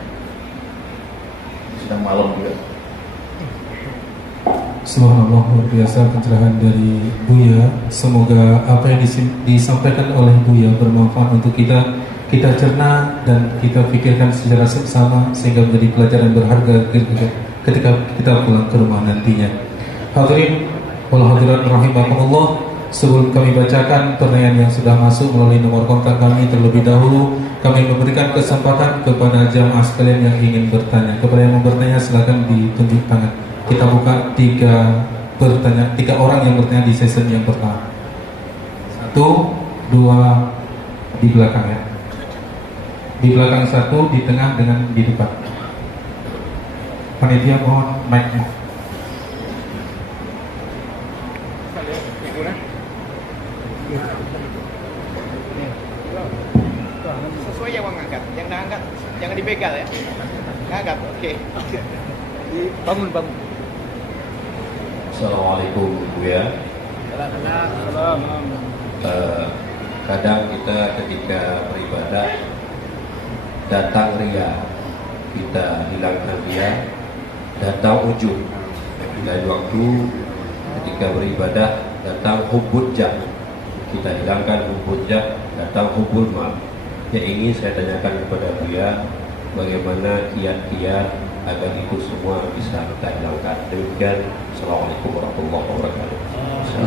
Sudah malam juga. Subhanallah, luar biasa pencerahan dari Buya. Semoga apa yang disampaikan oleh Buya bermanfaat untuk kita cerna dan kita pikirkan secara seksama sehingga menjadi pelajaran berharga ketika kita pulang ke rumah nantinya. Hadirin wal hadirat rahimakumullah, sebelum kami bacakan pertanyaan yang sudah masuk melalui nomor kontak kami terlebih dahulu, kami memberikan kesempatan kepada jamaah sekalian yang ingin bertanya. Kepada yang mau bertanya silakan ditunjuk tangan. Kita buka tiga orang yang bertanya di sesi yang pertama. 1, 2 di belakang ya. Di belakang 1, di tengah dengan di depan. Panitia mohon mic-nya. Sesuai yang mengangkat, yang angkat jangan dibegal ya. Angkat, oke. Bangun. Assalamualaikum Buya. Kadang kita ketika beribadah datang ria, kita hilangkan ria, datang ujub. Dan waktu ketika beribadah datang hubbul jah, kita hilangkan hubbul jah, datang hubbul mal. Yang ingin saya tanyakan kepada Buya, bagaimana kiat-kiat agar itu semua bisa kita hilangkan. Demikian. Assalamualaikum warahmatullahi wabarakatuh.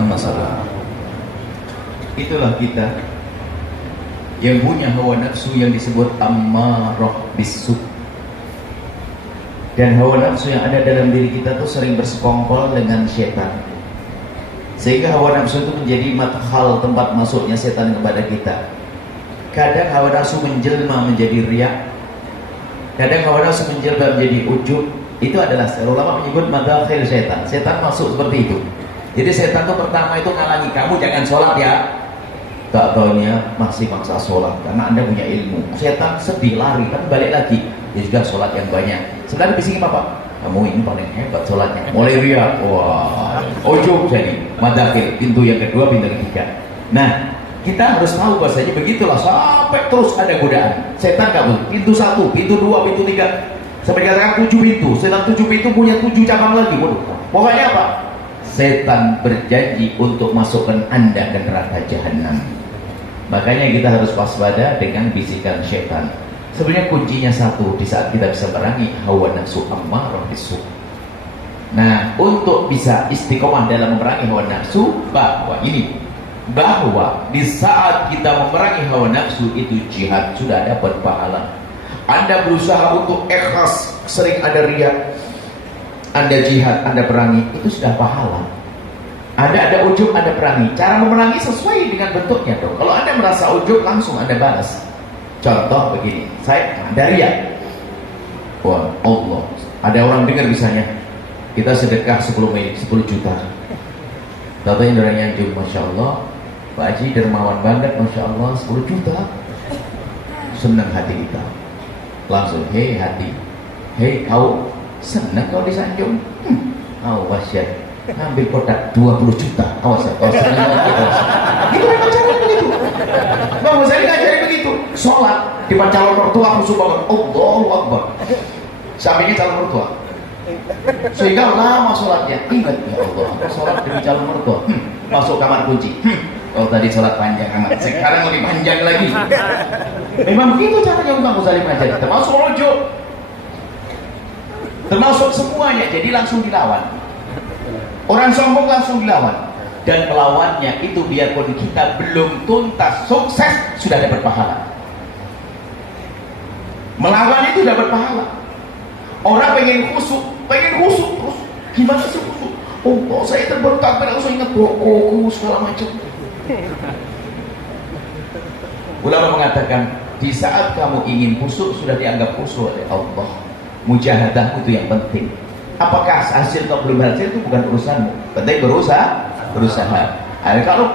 Masalah. Itulah kita yang punya hawa nafsu yang disebut ammarah bisu. Dan hawa nafsu yang ada dalam diri kita tuh sering bersekongkol dengan setan. Sehingga hawa nafsu itu menjadi madkhal, tempat masuknya setan kepada kita. Kadang hawa nafsu menjelma menjadi riya. Kadang hawa nafsu menjelma menjadi ujub. Itu adalah ulama menyebut madakhil setan. Setan masuk seperti itu. Jadi setan itu pertama itu ngalangi kamu jangan sholat ya. Tak taunya masih maksa sholat karena Anda punya ilmu. Setan sedih lari kan balik lagi. Dia juga sholat yang banyak. Sebenarnya bisikin apa? Kamu ini paling hebat sholatnya. Mulai riya. Wah, ujub jadi madakhil. Pintu yang kedua, pintu ketiga. Nah, kita harus tahu bahasanya begitulah sampai terus ada godaan. Setan kabur. Pintu 1, pintu 2, pintu 3. Sampai dikatakan 7 pintu. Setan 7 pintu punya 7 cabang lagi. Waduh. Pokoknya apa? Setan berjanji untuk masukkan Anda ke neraka jahanam. Makanya kita harus waspada dengan bisikan setan. Sebenarnya kuncinya satu di saat kita bisa merangi hawa nafsu ammarah bisu. Nah, untuk bisa istiqomah dalam memerangi hawa nafsu, bahwa di saat kita memerangi hawa nafsu itu jihad, sudah dapat pahala. Anda berusaha untuk ikhlas, sering ada riya, Anda jihad, Anda perangi, itu sudah pahala. Ada ujub, Anda perangi. Cara memerangi sesuai dengan bentuknya dong. Kalau Anda merasa ujub, langsung Anda balas. Contoh begini, saya ada riya. Wah, Allah, ada orang dengar misalnya, kita sedekah 10 juta. Tatanya orang yang Masya Allah, Pak Haji dermawan banget, Masya Allah, 10 juta. Senang hati kita. Langsung, hei hati, hei kau senang kau disanjung? Awas ya, ngambil kotak 20 juta. Awas, awas. Itu memang caranya begitu. Bang Ghazali ngajarin begitu. Sholat depan calon mertua khusyuk banget. Allahu Akbar. Sampingnya calon mertua. Sehingga lama sholatnya. Ingat ya Allah, aku sholat demi calon mertua. Masuk kamar kunci. Oh tadi sholat panjang amat. Sekarang lebih panjang lagi. Memang begitu caranya Bang Ghazali ngajarin. Termasuk ujub. Termasuk semuanya. Jadi langsung dilawan. Orang sombong langsung dilawan. Dan melawannya itu biarpun kita belum tuntas sukses, sudah dapat pahala. Melawan itu dapat pahala. Orang pengen khusyuk terus. Gimana sih khusyuk? Oh saya terbentak, langsung ingat doaku segala macam. Ulama mengatakan di saat kamu ingin khusyuk sudah dianggap khusyuk oleh Allah. Mujahadah itu yang penting. Apakah hasil atau belum hasil itu bukan urusanmu. Penting berusaha. Nah, kalau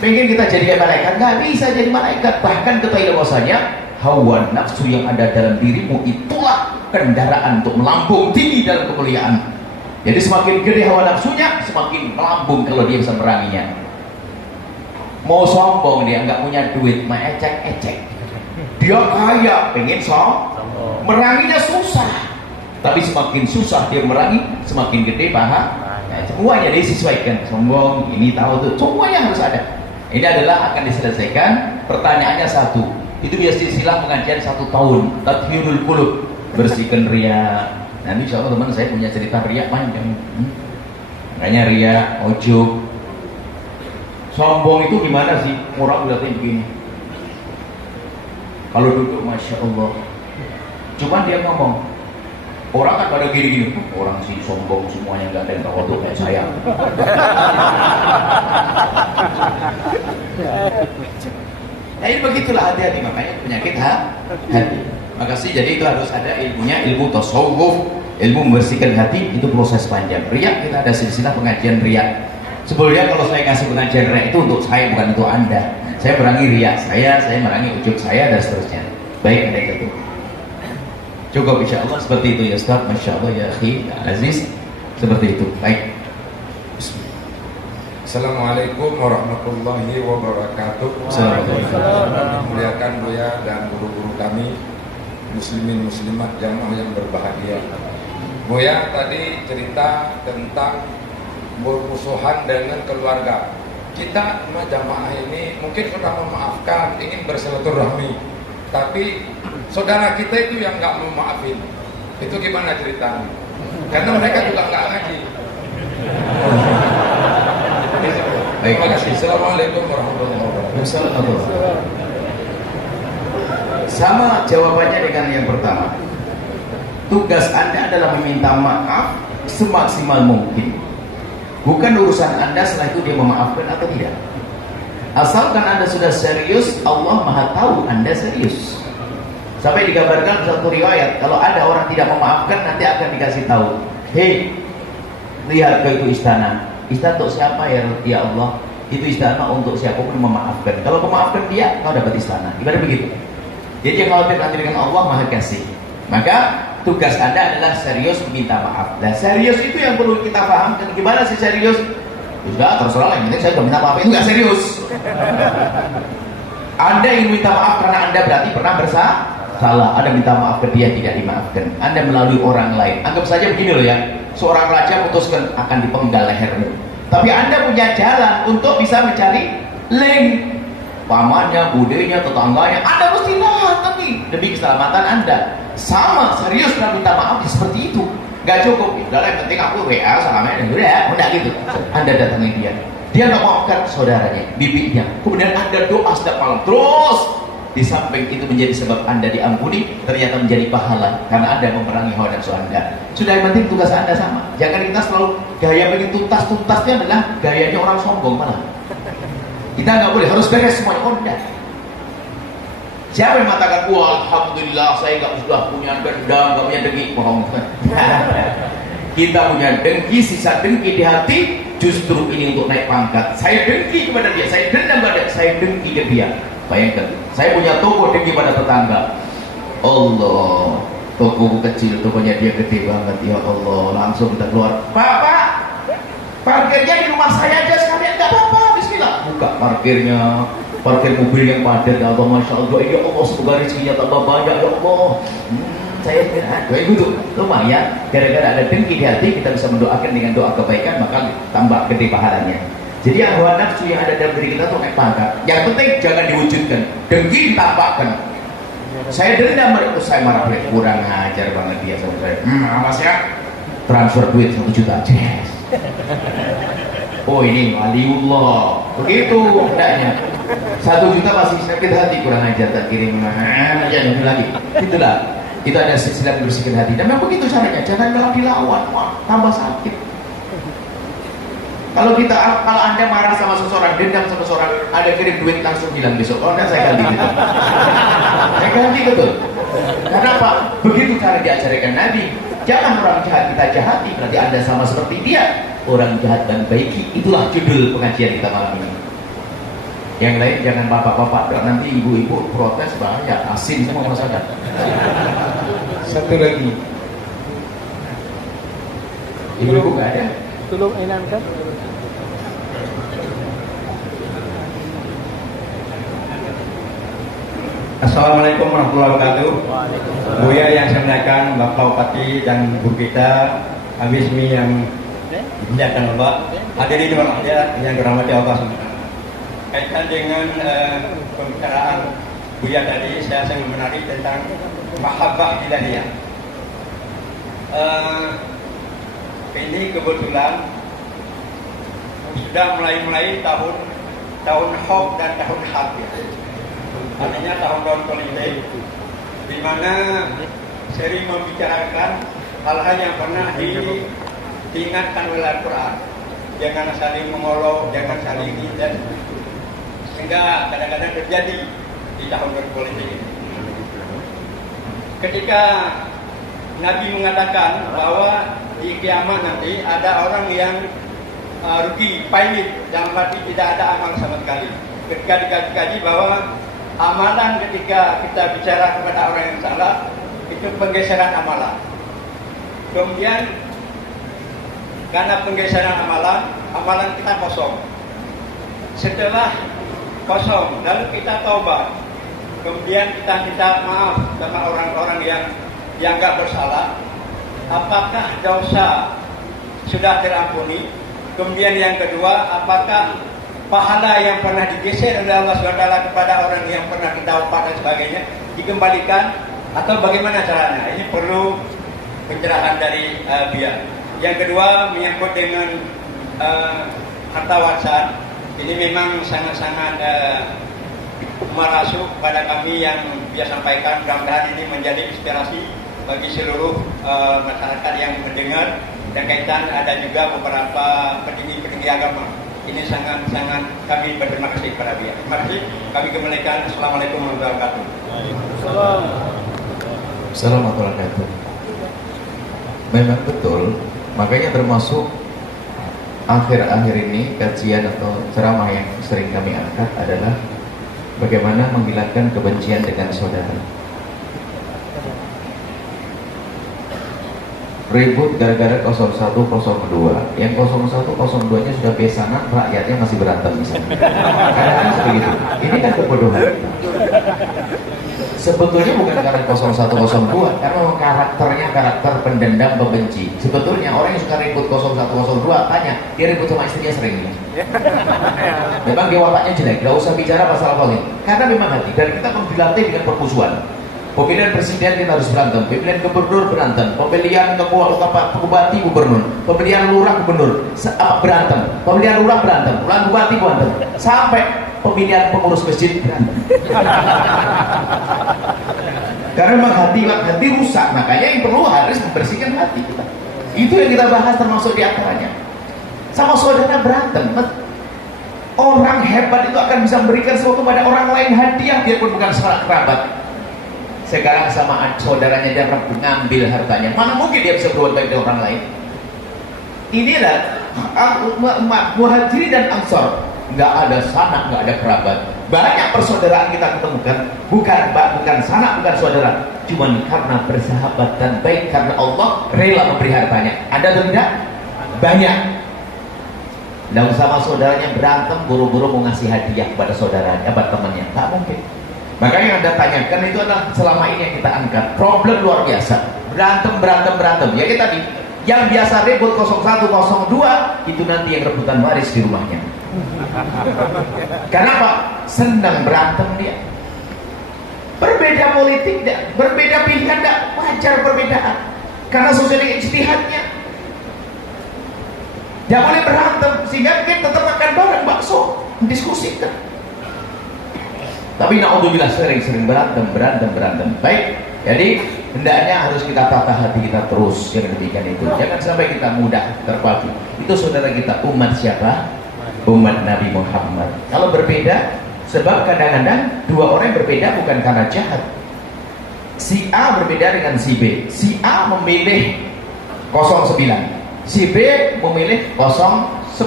pengen kita jadi malaikat, nggak bisa jadi malaikat. Bahkan ketahui bahwasanya hawa nafsu yang ada dalam dirimu itulah kendaraan untuk melambung tinggi dalam kemuliaan. Jadi semakin gede hawa nafsunya, semakin melambung kalau dia bisa meranginya. Mau sombong dia nggak punya duit, mah ecek. Dia kaya, pengen sombong, meranginya susah. Tapi semakin susah dia merangi, semakin gede paha. Nah, semuanya disesuaikan. Sombong, ini tahu tuh, semuanya harus ada. Ini adalah akan diselesaikan. Pertanyaannya satu. Itu biasa istilah pengajian 1 tahun. Tathhirul qulub, bersihkan riya. Nanti insya Allah teman saya punya cerita riya panjang. Makanya riya, ujub. Sombong itu gimana sih? Orang lihatnya begini. Kalau duduk masya Allah. Cuman dia ngomong. Orang kan pada gini-gini, orang sih sombong semuanya nggak ada yang tahu tuh kayak saya. Nah ini begitulah hati-hati, makanya penyakit hati. Makasih, jadi itu harus ada ilmunya, ilmu tasawuf, ilmu membersihkan hati, itu proses panjang. Riya, kita ada silsilah pengajian riya. Sebelumnya kalau saya kasih pengajian riya itu untuk saya, bukan untuk Anda. Saya merangi riya saya merangi ujub saya, dan seterusnya. Baik, ada itu. Cukup insya Allah seperti itu ya Ustaz. Masya Allah ya akhi Aziz. Seperti itu. Baik. Assalamualaikum warahmatullahi wabarakatuh. Assalamualaikum. Muliakan Buya dan guru-guru kami, muslimin muslimat jamaah yang berbahagia. Buya tadi cerita tentang bermusuhan dengan keluarga. Kita jamaah ini mungkin sudah memaafkan, ingin bersilaturahmi, tapi saudara kita itu yang nggak mau maafin. Itu gimana ceritanya? Karena mereka juga nggak ngaji. Baik, Terima kasih. Assalamualaikum warahmatullahi wabarakatuh. Sama jawabannya dengan yang pertama. Tugas Anda adalah meminta maaf semaksimal mungkin. Bukan urusan Anda setelah itu dia memaafkan atau tidak. Asalkan Anda sudah serius, Allah Maha tahu Anda serius. Sampai digambarkan satu riwayat, kalau ada orang tidak memaafkan, nanti akan dikasih tahu. Hei, lihat ke itu istana. Istana untuk siapa ya Allah? Itu istana untuk siapapun memaafkan. Kalau memaafkan dia, kau dapat istana. Ibarat begitu. Jadi yang khawatir nanti dengan Allah Maha Kasih. Maka tugas Anda adalah serius meminta maaf. Nah serius itu yang perlu kita paham. Dan gimana sih serius? Sudah terserah lah, yang penting saya sudah minta maaf. Itu nggak serius. Anda yang minta maaf karena Anda berarti pernah bersalah. Anda minta maaf ke dia, tidak dimaafkan. Anda melalui orang lain. Anggap saja begini loh ya. Seorang raja memutuskan akan dipenggal lehermu. Tapi Anda punya jalan untuk bisa mencari link. Pamannya, budenya, tetangganya. Anda mesti datang nih demi keselamatan Anda. Sama serius dalam minta maaf seperti itu. Gak cukup. Udah yang penting aku WA salamnya dan udah gitu. Anda datangi dia. Dia nggak maafkan saudaranya, bibinya. Kemudian Anda doa setiap malam terus. Di samping itu menjadi sebab Anda diampuni, ternyata menjadi pahala karena Anda memerangi hawa nafsu Anda. Sudah, yang penting tugas Anda sama. Jangan kita selalu gaya begini tuntas-tuntasnya adalah gayanya orang sombong malah. Kita nggak boleh, harus beres semuanya. Oh enggak. Siapa yang mengatakan, wah alhamdulillah saya nggak sudah punya dendam, nggak punya dengki, bohong. Kita punya dengki, sisa dengki di hati. Justru ini untuk naik pangkat. Saya dengki kepada dia, saya dendam pada dia, saya dengki ke dia. Bayangkan, saya punya toko dengki pada tetangga. Allah, toko kecil, tokonya dia gede banget. Ya Allah, langsung kita keluar. Pak, Parkirnya di rumah saya aja sekalian, nggak apa-apa, bismillah. Buka parkirnya, parkir mobil yang padat, ya Allah, Masya Allah, ya Allah, semoga rezekinya tambah banyak, ya Allah. Saya kira, gitu, lumayan. Gara-gara ada dengki di hati, kita bisa mendoakan dengan doa kebaikan, maka tambah gede pahalanya. Jadi hawa nafsu yang ada dalam diri kita tuh kayak pangkat. Yang penting jangan diwujudkan, dengki ditampakkan. Saya dendam, saya marah, kurang ajar banget dia sama saya. Awas ya, transfer duit 1 juta, yes. Oh ini waliullah, begitu hendaknya. 1 juta masih sakit hati, kurang ajar, tak kirim aja lagi. Itulah, itu ada silsilah membersihkan hati. Dan memang begitu caranya, jangan malah dilawan, wah, tambah sakit. Kalau Anda marah sama seseorang, dendam sama seseorang, ada kirim duit langsung hilang besok. Oh enggak, saya ganti gitu. Saya ganti betul. Karena apa? Begitu cara diajarkan Nabi. Jangan orang jahat kita jahati, berarti Anda sama seperti dia. Orang jahat dan baiki, itulah judul pengajian kita malam ini. Yang lain jangan bapak-bapak, nanti ibu-ibu protes banyak, asin semua masakan. Satu lagi, ibu-ibu nggak ada. Tolong enamkan. Assalamualaikum warahmatullahi wabarakatuh. Buya yang saya muliakan, Bapak Bupati dan Bu kita, Abismi yang dimuliakan Allah, hadirin yang dirahmati Allah SWT. Kaitan dengan pembicaraan Buya tadi, saya sangat menarik tentang mahabbah ilahiyah. Ini kebetulan sudah mulai tahun Hok dan tahun Hak, ya. Artinya tahun-tahun politik, di mana sering membicarakan hal-hal yang pernah diingatkan oleh Al-Quran. Jangan saling mengolok, jangan saling hindar, sehingga kadang-kadang terjadi di tahun-tahun politik ini. Ketika Nabi mengatakan bahwa di kiamat nanti ada orang yang rugi, pahit, dalam arti tidak ada amal sama sekali. Ketika dikaji bahwa amalan ketika kita bicara kepada orang yang salah, itu penggeseran amalan. Kemudian karena penggeseran amalan kita kosong. Setelah kosong, lalu kita taubat. Kemudian kita minta maaf sama orang-orang yang nggak bersalah. Apakah dosa sudah terampuni? Kemudian yang kedua, apakah pahala yang pernah digeser oleh Allah SWT kepada orang yang pernah taubat dan sebagainya dikembalikan atau bagaimana caranya? Ini perlu pencerahan dari Buya. Yang kedua menyangkut dengan harta warisan. Ini memang sangat-sangat merasuk pada kami yang Buya sampaikan. Mudah-mudahan ini menjadi inspirasi bagi seluruh masyarakat yang mendengar, dan kaitan ada juga beberapa petinggi-petinggi agama. Ini sangat-sangat kami berterima kasih kepada Buya. Terima kasih. Kami kembalikan. Assalamualaikum warahmatullahi wabarakatuh. Assalamualaikum warahmatullahi wabarakatuh. Memang betul. Makanya termasuk akhir-akhir ini kajian atau ceramah yang sering kami angkat adalah bagaimana menghilangkan kebencian dengan saudara. Ribut gara-gara 01, 02. Yang 01, 02 nya sudah besanan, rakyatnya masih berantem misalnya. Kadang-kadang seperti itu. Ini kan kebodohan. Sebetulnya bukan karena 01, 02, karena karakternya karakter pendendam, pembenci. Sebetulnya orang yang suka ribut 01, 02, tanya, dia ribut sama istrinya sering. Memang dia wataknya jelek, gak usah bicara masalah politik. Karena memang hati, dan kita dilatih dengan permusuhan. Pemilihan presiden kita harus berantem, pemilihan gubernur berantem, pemilihan bupati gubernur, pemilihan lurah gubernur berantem, pemilihan lurah berantem, pemilihan bupati berantem, sampai pemilihan pengurus masjid berantem. Karena memang hati rusak, makanya yang perlu harus membersihkan hati kita. Itu yang kita bahas termasuk di antaranya. Sama saudara berantem. Orang hebat itu akan bisa memberikan sesuatu pada orang lain hadiah, dia pun bukan sanak kerabat. Sekarang sama saudaranya dia mengambil hartanya, mana mungkin dia bisa berbuat baik dengan orang lain? Inilah Muhajirin dan Ansor, nggak ada sanak, nggak ada kerabat. Banyak persaudaraan kita ketemukan, bukan sanak, bukan saudara, cuman karena bersahabat dan baik karena Allah rela memberi hartanya. Ada atau tidak? Banyak. Nggak usah sama saudaranya berantem, buru-buru mau ngasih hadiah kepada saudaranya, buat temannya. Tak mungkin. Makanya yang Anda tanyakan itu adalah selama ini yang kita angkat. Problem luar biasa. Berantem. Ya kita tadi, yang biasa ribut 01, 02, itu nanti yang rebutan waris di rumahnya. Kenapa? Senang berantem dia. Berbeda politik, berbeda pilihan, wajar perbedaan. Karena sesuai ijtihadnya. Jangan boleh berantem, sehingga kita tetap makan bareng bakso, diskusikan. Tapi na'udzubillah sering berantem. Baik, jadi hendaknya harus kita tata hati kita terus yang demikian itu. Jangan sampai kita mudah terpaku. Itu saudara kita umat siapa? Umat Nabi Muhammad. Kalau berbeda, sebab kadang-kadang dua orang yang berbeda bukan karena jahat. Si A berbeda dengan si B. Si A memilih 09. Si B memilih 07.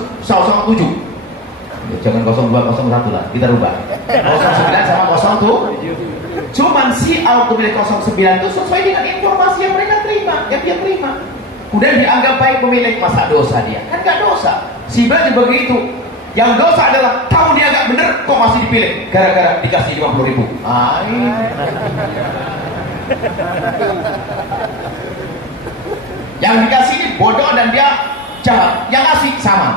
Jangan 02, 01 lah, kita rubah 09 sama 07. Cuman si A memilih 09 itu sesuai dengan informasi yang mereka terima, yang dia terima. Kemudian dianggap baik memilih, masa dosa dia? Kan gak dosa. Si B juga begitu. Yang dosa adalah tahu dia gak bener kok masih dipilih gara-gara dikasih 50.000. Yang dikasih ini bodoh dan dia jahat, yang ngasih sama.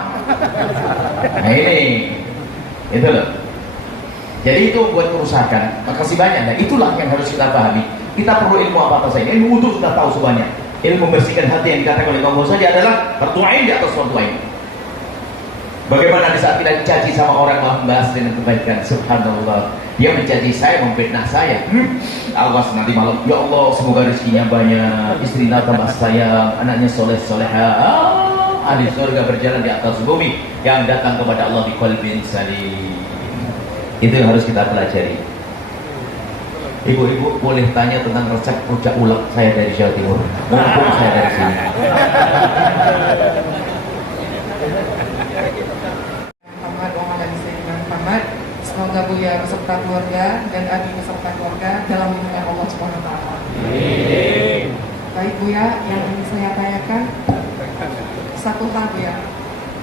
Nah ini itu loh. Jadi itu buat kerusakan. Makasih banyak. Nah itulah yang harus kita pahami. Kita perlu ilmu apa saja. Ilmu itu sudah tahu semuanya. Ilmu membersihkan hati yang dikatakan oleh Imam Ghazali adalah bertuain di atas bertuain. Bagaimana di saat kita dicaci sama orang membahas dengan kebaikan, subhanallah, dia mencaci saya, memfitnah saya. Awas nanti malam, ya Allah semoga rezekinya banyak, istrinya tambah sayang, anaknya soleh-soleha, ahli surga berjalan di atas bumi, yang datang kepada Allah di qalbin salim. Itu yang harus kita pelajari. Ibu-ibu boleh tanya tentang resep rujak ulek saya dari Jawa Timur, mumpung saya dari sini. Semoga Buya beserta keluarga dan Abi beserta keluarga dalam lindungan Allah Subhanahu wa taala. Baik Buya, yang ingin saya tanyakan satu hal Buya.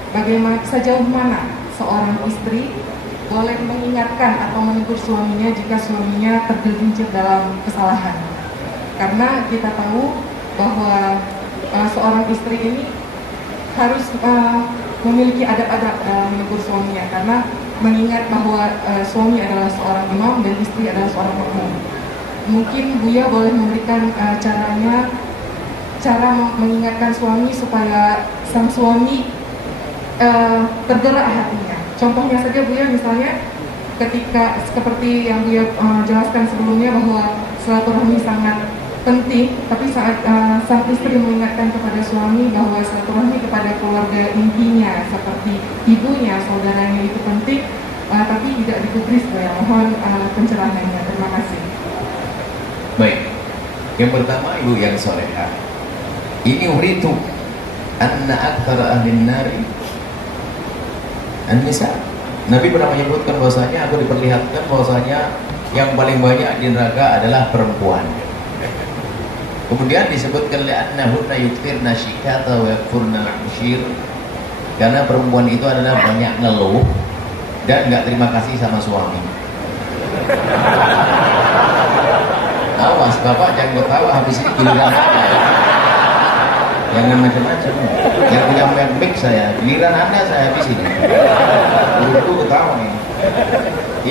Bagaimana sejauh mana seorang istri boleh mengingatkan atau menegur suaminya jika suaminya tergelincir dalam kesalahan? Karena kita tahu bahwa seorang istri ini harus memiliki adab-adab menegur suaminya, karena mengingat bahwa suami adalah seorang imam dan istri adalah seorang makmum. Mungkin Buya boleh memberikan cara mengingatkan suami supaya sang suami tergerak hatinya. Contohnya saja Buya, misalnya ketika seperti yang Buya jelaskan sebelumnya bahwa silaturahmi sangat penting, tapi saat sang istri mengingatkan kepada suami bahwa silaturahmi kepada keluarga intinya seperti ibunya, saudaranya itu penting, tapi tidak digubris. Ya, mohon pencerahannya. Terima kasih. Baik, yang pertama ibu yang soleha. Ini uritu anna aktsara ahlin nari an-nisa. Nabi pernah menyebutkan bahwasanya aku diperlihatkan bahwasanya yang paling banyak di neraka adalah perempuan. Kemudian disebutkan li'annahunna yukthirna syikata wa yakfurna al-'ashir, karena perempuan itu adalah banyak ngeluh dan enggak terima kasih sama suami. Awas bapak, jangan ketawa habis ini giliran Anda. Jangan macam-macam. Yang punya mic saya, giliran Anda saya habis ini. Itu ketawa nih.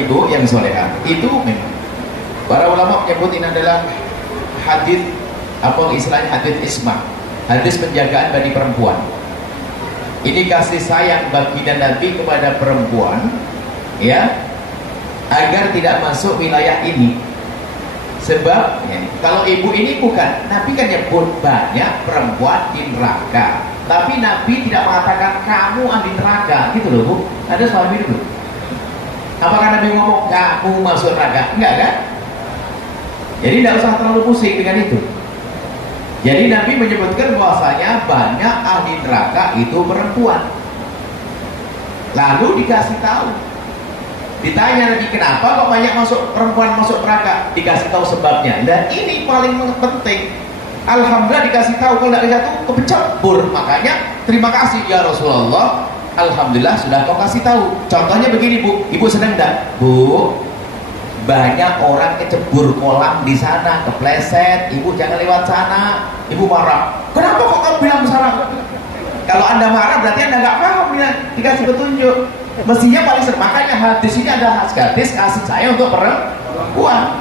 Ibu yang soleha itu memang para ulama menyebut ini adalah hadis, apa istilahnya, hadis ismah, hadis penjagaan bagi perempuan. Ini kasih sayang baginda Nabi kepada perempuan, ya, agar tidak masuk wilayah ini. Sebab ya, kalau ibu ini bukan, Nabi kan nyebut banyak perempuan di neraka, tapi Nabi tidak mengatakan kamu ahli neraka, gitu loh Bu. Ada suami dulu. Apakah Nabi ngomong kamu masuk neraka? Enggak kan? Jadi tidak usah terlalu pusing dengan itu. Jadi Nabi menyebutkan bahwasanya banyak ahli neraka itu perempuan. Lalu dikasih tahu, ditanya Nabi kenapa kok banyak perempuan masuk neraka, dikasih tahu sebabnya. Dan ini paling penting. Alhamdulillah dikasih tahu, kalau tidak dikasih tahu kepecebur. Makanya terima kasih ya Rasulullah, Alhamdulillah sudah kau kasih tahu. Contohnya begini Bu, Ibu senang enggak? Bu, banyak orang kecebur kolam di sana, kepleset, Ibu jangan lewat sana. Ibu marah, kenapa kok kamu bilang sana? Kalau Anda marah berarti Anda nggak paham ya, dikasih petunjuk. Mestinya paling sering, makanya hadis ini ada hadis kasih saya untuk perempuan.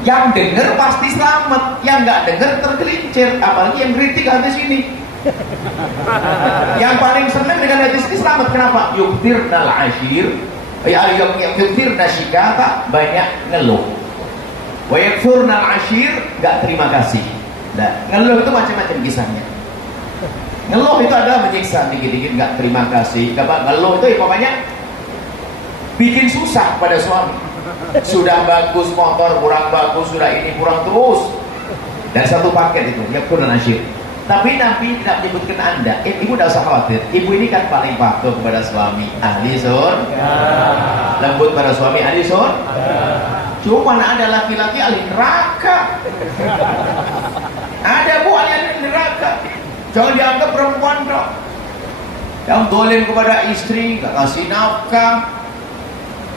Yang dengar pasti selamat, yang nggak dengar tergelincir, apalagi yang kritik hadis ini. Yang paling senang dengan hadis ini selamat, kenapa? Yuktirnal ashir, yuktirna syikata, banyak ngeluh. Wa yakfurnal ashir, nggak terima kasih. Nah, ngeluh itu macam-macam kisahnya. Ngeluh itu adalah menyiksa, dikit-dikit nggak terima kasih. Ngeluh itu pokoknya bikin susah pada suami. Sudah bagus motor kurang bagus, sudah ini kurang terus. Dan satu paket itu, yakfurnal ashir. Tapi Nabi tidak menyebutkan Anda. Ibu tidak usah khawatir. Ibu ini kan paling patuh kepada suami, ahli surga. Lembut pada suami, ahli surga. Cuma ada laki-laki ahli neraka. Ada Bu ahli neraka. Jangan dianggap perempuan dong. Yang dolim kepada istri, nggak kasih nafkah.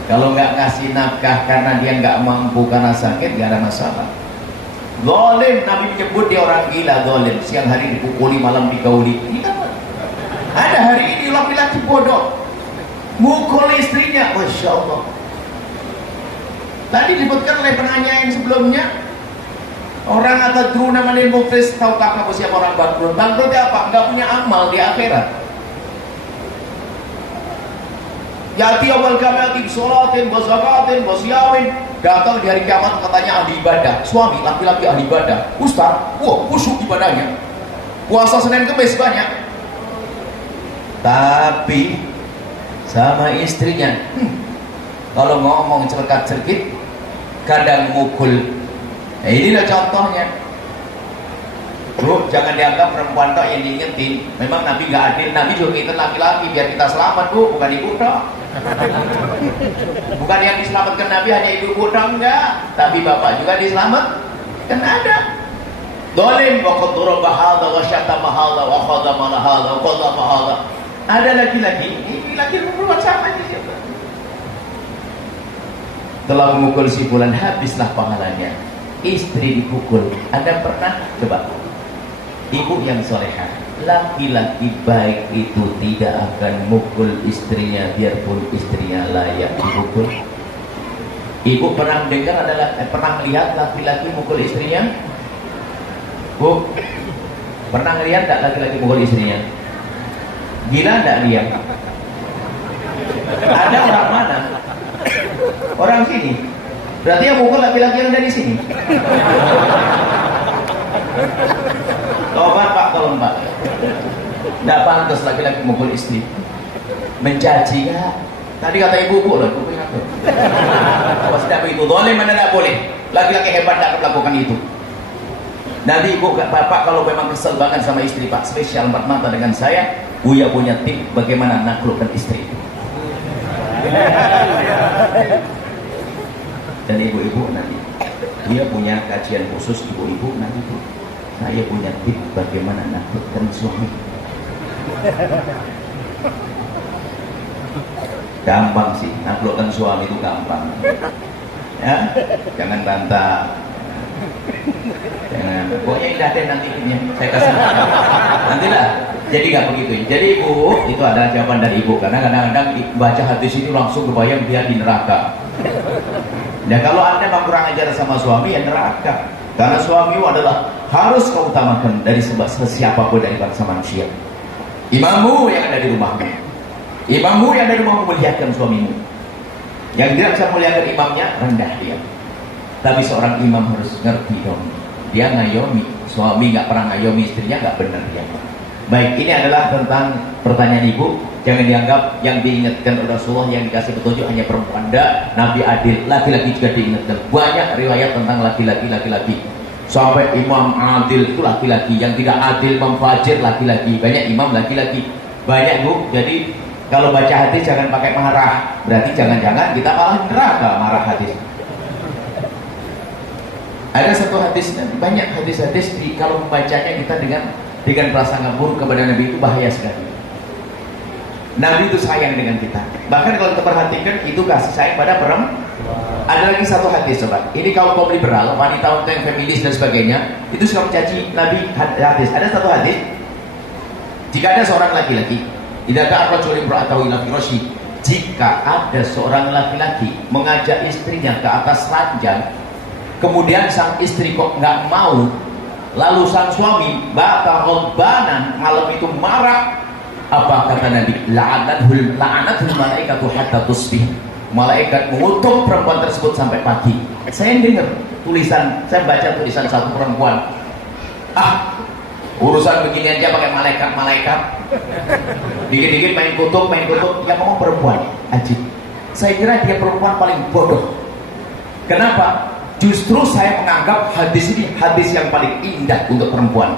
Kalau nggak kasih nafkah karena dia nggak mampu karena sakit, nggak ada masalah. Dolim, Nabi menyebut dia orang gila, dolim. Siang hari dipukuli, malam digauli. Ada hari ini laki-laki bodoh mukul istrinya, Masya Allah. Tadi disebutkan oleh penanya yang sebelumnya, orang atadruna manil muflis, tahukah kamu siapa orang bangkrut? Bangkrut apa? Enggak punya amal di akhirat. Yati awal kamati bisolatin, bazakatin, basyawin. Datang di hari kiamat katanya ahli ibadah. Suami laki-laki ahli ibadah. Ustaz, wah khusyuk ibadahnya. Puasa Senin Kemis banyak. Tapi sama istrinya, kalau ngomong cerkat-cerkit, kadang mukul. Nah, inilah contohnya. Bro, jangan dianggap perempuan tok yang diingetin. Memang Nabi gak adil. Nabi juga ngingetin laki-laki biar kita selamat, Bu, bukan ibu tok. Bukan yang diselamatkan Nabi hanya ibu tok, enggak. Tapi bapak juga diselamatkan ada. Dolim wa qadara bahadha wa syatama hadha wa khadama hadha wa qadama hadha. Ada laki-laki, ini laki perempuan sama di situ. Telah memukul si fulan, habislah pahalanya. Istri dipukul. Anda pernah coba? Ibu yang solehah, laki-laki baik itu tidak akan mukul istrinya biarpun istrinya layak dipukul. Ibu pernah dengar pernah melihat laki-laki mukul istrinya? Bu, pernah lihat tak laki-laki mukul istrinya? Gila enggak dia? Ada orang mana? Orang sini. Berarti yang mukul laki-laki yang dari sini. Tobat Pak, tolong Pak. Tidak pantas laki-laki mukul istri. Mencaci ya. Tadi kata ibu loh, ibu ingat loh. Awas tidak begitu. Dolim mana tidak boleh. Laki-laki hebat tidak melakukan itu. Nanti ibu, bapak kalau memang kesel banget sama istri Pak, spesial mata dengan saya, Buya punya tip bagaimana naklukkan istri. Dan ibu-ibu nanti, dia punya kajian khusus ibu-ibu nanti tuh. Saya punya tip bagaimana naklukkan suami. Gampang sih, naklukkan suami itu gampang. Ya, jangan bantah. Jangan, pokoknya indah deh nanti ini saya kasih. Nantilah. Jadi nggak begitu. Jadi ibu, itu adalah jawaban dari ibu. Karena kadang-kadang baca hadis ini langsung kebayang dia di neraka. Ya kalau anda kurang ajar sama suami, ya neraka. Karena suami adalah harus kau utamakan dari siapapun dari bangsa manusia. Imammu yang ada di rumahmu, imammu yang ada di rumahmu muliakan suamimu. Yang tidak bisa muliakan imamnya, rendah dia. Tapi seorang imam harus ngerti dong. Dia ngayomi suami, nggak pernah ngayomi istrinya, nggak benar dia. Baik, ini adalah tentang pertanyaan ibu. Jangan dianggap yang diingatkan oleh Rasulullah yang dikasih petunjuk hanya perempuan. Nabi adil, laki-laki juga diingatkan. Banyak riwayat tentang laki-laki. Sampai imam adil itu laki-laki, yang tidak adil, imam fajir laki-laki. Banyak imam laki-laki. Banyak bu. Jadi kalau baca hadis jangan pakai marah. Berarti jangan-jangan kita malah neraka marah hadis. Ada satu hadis, banyak hadis-hadis kalau membacanya kita dengan prasangka buruk kepada Nabi itu bahaya sekali. Nabi itu sayang dengan kita. Bahkan kalau kita perhatikan itu kasih sayang pada perempuan. Ada lagi satu hadis coba. Ini kaum liberal, wanita yang feminis dan sebagainya, itu suka mencaci Nabi hadis. Ada satu hadis. Jika ada seorang laki-laki, tidak ada ar-rajul imra'atahu ila firasyi. Jika ada seorang laki-laki mengajak istrinya ke atas ranjang, kemudian sang istri kok nggak mau, lalu sang suami bata ghadbanan, malam itu marah, apa kata Nabi? La'anatul malaikatu hatta tusbih. Malaikat mengutuk perempuan tersebut sampai pagi. Saya dengar tulisan, saya baca tulisan satu perempuan. Urusan begini aja pakai malaikat. Dikit-dikit main kutuk, yang ngomong perempuan. Ajib. Saya kira dia perempuan paling bodoh. Kenapa? Justru saya menganggap hadis ini hadis yang paling indah untuk perempuan.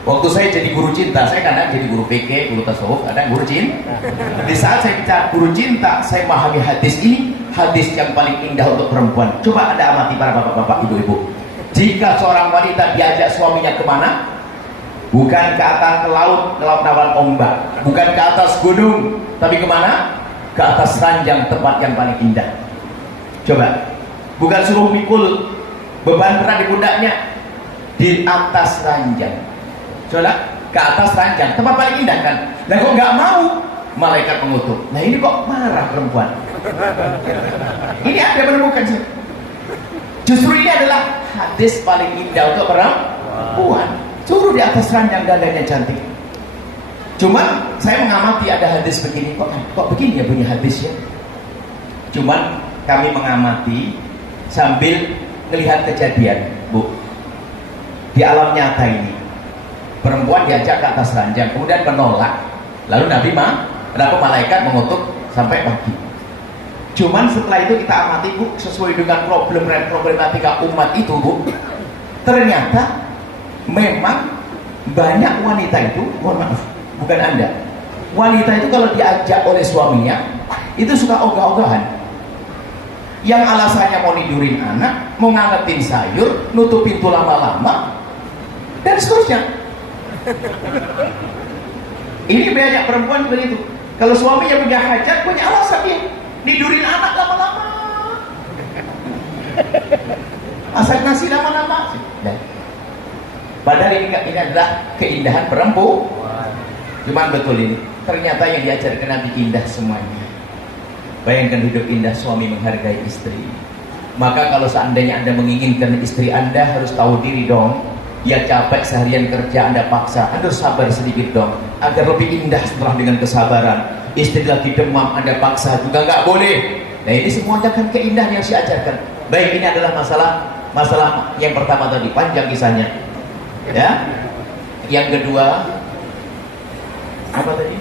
Waktu saya jadi guru cinta, saya kadang jadi guru fikih, guru tasawuf, kadang guru cinta. Di saat saya bicara guru cinta, saya memahami hadis ini, hadis yang paling indah untuk perempuan. Coba Anda amati para bapak-bapak, ibu-ibu. Jika seorang wanita diajak suaminya kemana? Bukan ke atas ke laut lawan ombak, bukan ke atas gunung, tapi kemana? Ke atas ranjang, tempat yang paling indah. Coba, bukan suruh mikul beban berat di pundaknya, di atas ranjang. Coba ke atas ranjang, tempat paling indah kan? Nah kok nggak mau? Malaikat mengutuk. Nah ini kok marah perempuan? Ini ada menemukan sih. Justru ini adalah hadis paling indah untuk perempuan. Suruh di atas ranjang, dadanya cantik. Cuman saya mengamati ada hadis begini, kok begini ya bunyi hadisnya. Cuman kami mengamati sambil melihat kejadian, Bu. Di alam nyata ini, perempuan diajak ke atas ranjang, kemudian menolak. Lalu Nabi kenapa malaikat mengutuk sampai pagi. Cuman setelah itu kita amati, Bu, sesuai dengan problematika umat itu, Bu. Ternyata memang banyak wanita itu, mohon maaf, bukan Anda. Wanita itu kalau diajak oleh suaminya, itu suka ogah-ogahan. Yang alasannya mau tidurin anak, mau ngangetin sayur, nutup pintu lama-lama, dan seterusnya. Ini banyak perempuan seperti itu. Kalau suaminya punya hajat, punya alasan dia tidurin anak lama-lama, masak nasi lama-lama. Padahal ini adalah keindahan perempuan. Cuman betul ini, ternyata yang diajarkan Nabi indah semuanya. Bayangkan hidup indah, suami menghargai istri. Maka kalau seandainya Anda menginginkan istri Anda, harus tahu diri dong. Dia capek seharian kerja, Anda paksa, Anda harus sabar sedikit dong, agar lebih indah setelah dengan kesabaran. Istri lagi demam, Anda paksa juga nggak boleh. Nah ini semuanya kan keindahan yang saya ajarkan. Baik, ini adalah masalah yang pertama tadi, panjang kisahnya. Ya, yang kedua apa tadi?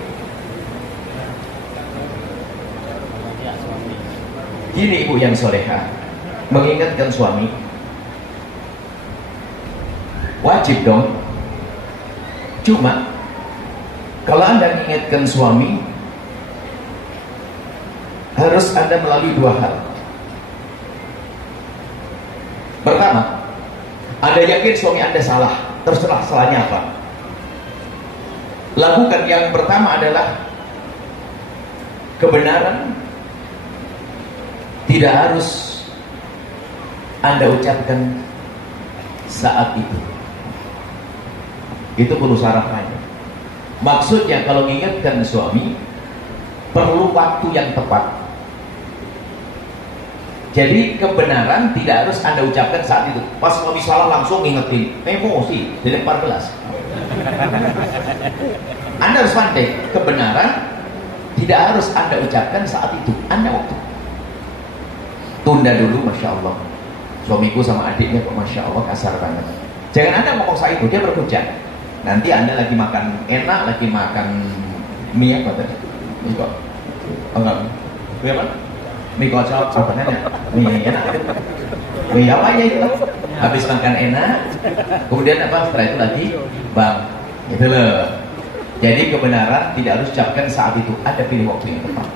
Gini ibu yang soleha, mengingatkan suami wajib dong. Cuma kalau Anda mengingatkan suami, harus Anda melalui dua hal. Pertama, Anda yakin suami Anda salah, terserah salahnya apa. Lakukan yang pertama adalah kebenaran tidak harus Anda ucapkan saat itu. Itu perlu syaratnya. Maksudnya kalau mengingatkan suami perlu waktu yang tepat. Jadi kebenaran tidak harus Anda ucapkan saat itu. Pas suami salah langsung ingetin, emosi, dilempar gelas. Anda harus pandai, kebenaran tidak harus Anda ucapkan saat itu. Anda waktu tunda dulu, Masya Allah. Suamiku sama adiknya kok Masya Allah kasar banget. Jangan Anda ngomong saat itu, dia berhujat. Nanti Anda lagi makan enak, lagi makan mie apa tadi? Mie kok? Enggak, mie apa? Mie kocok, apa namanya? Mie enak. Mie apa aja itu? Habis makan enak, kemudian apa? Setelah itu lagi bang, gitu loh. Jadi kebenaran tidak harus ucapkan saat itu. Ada pilih waktu yang tepat.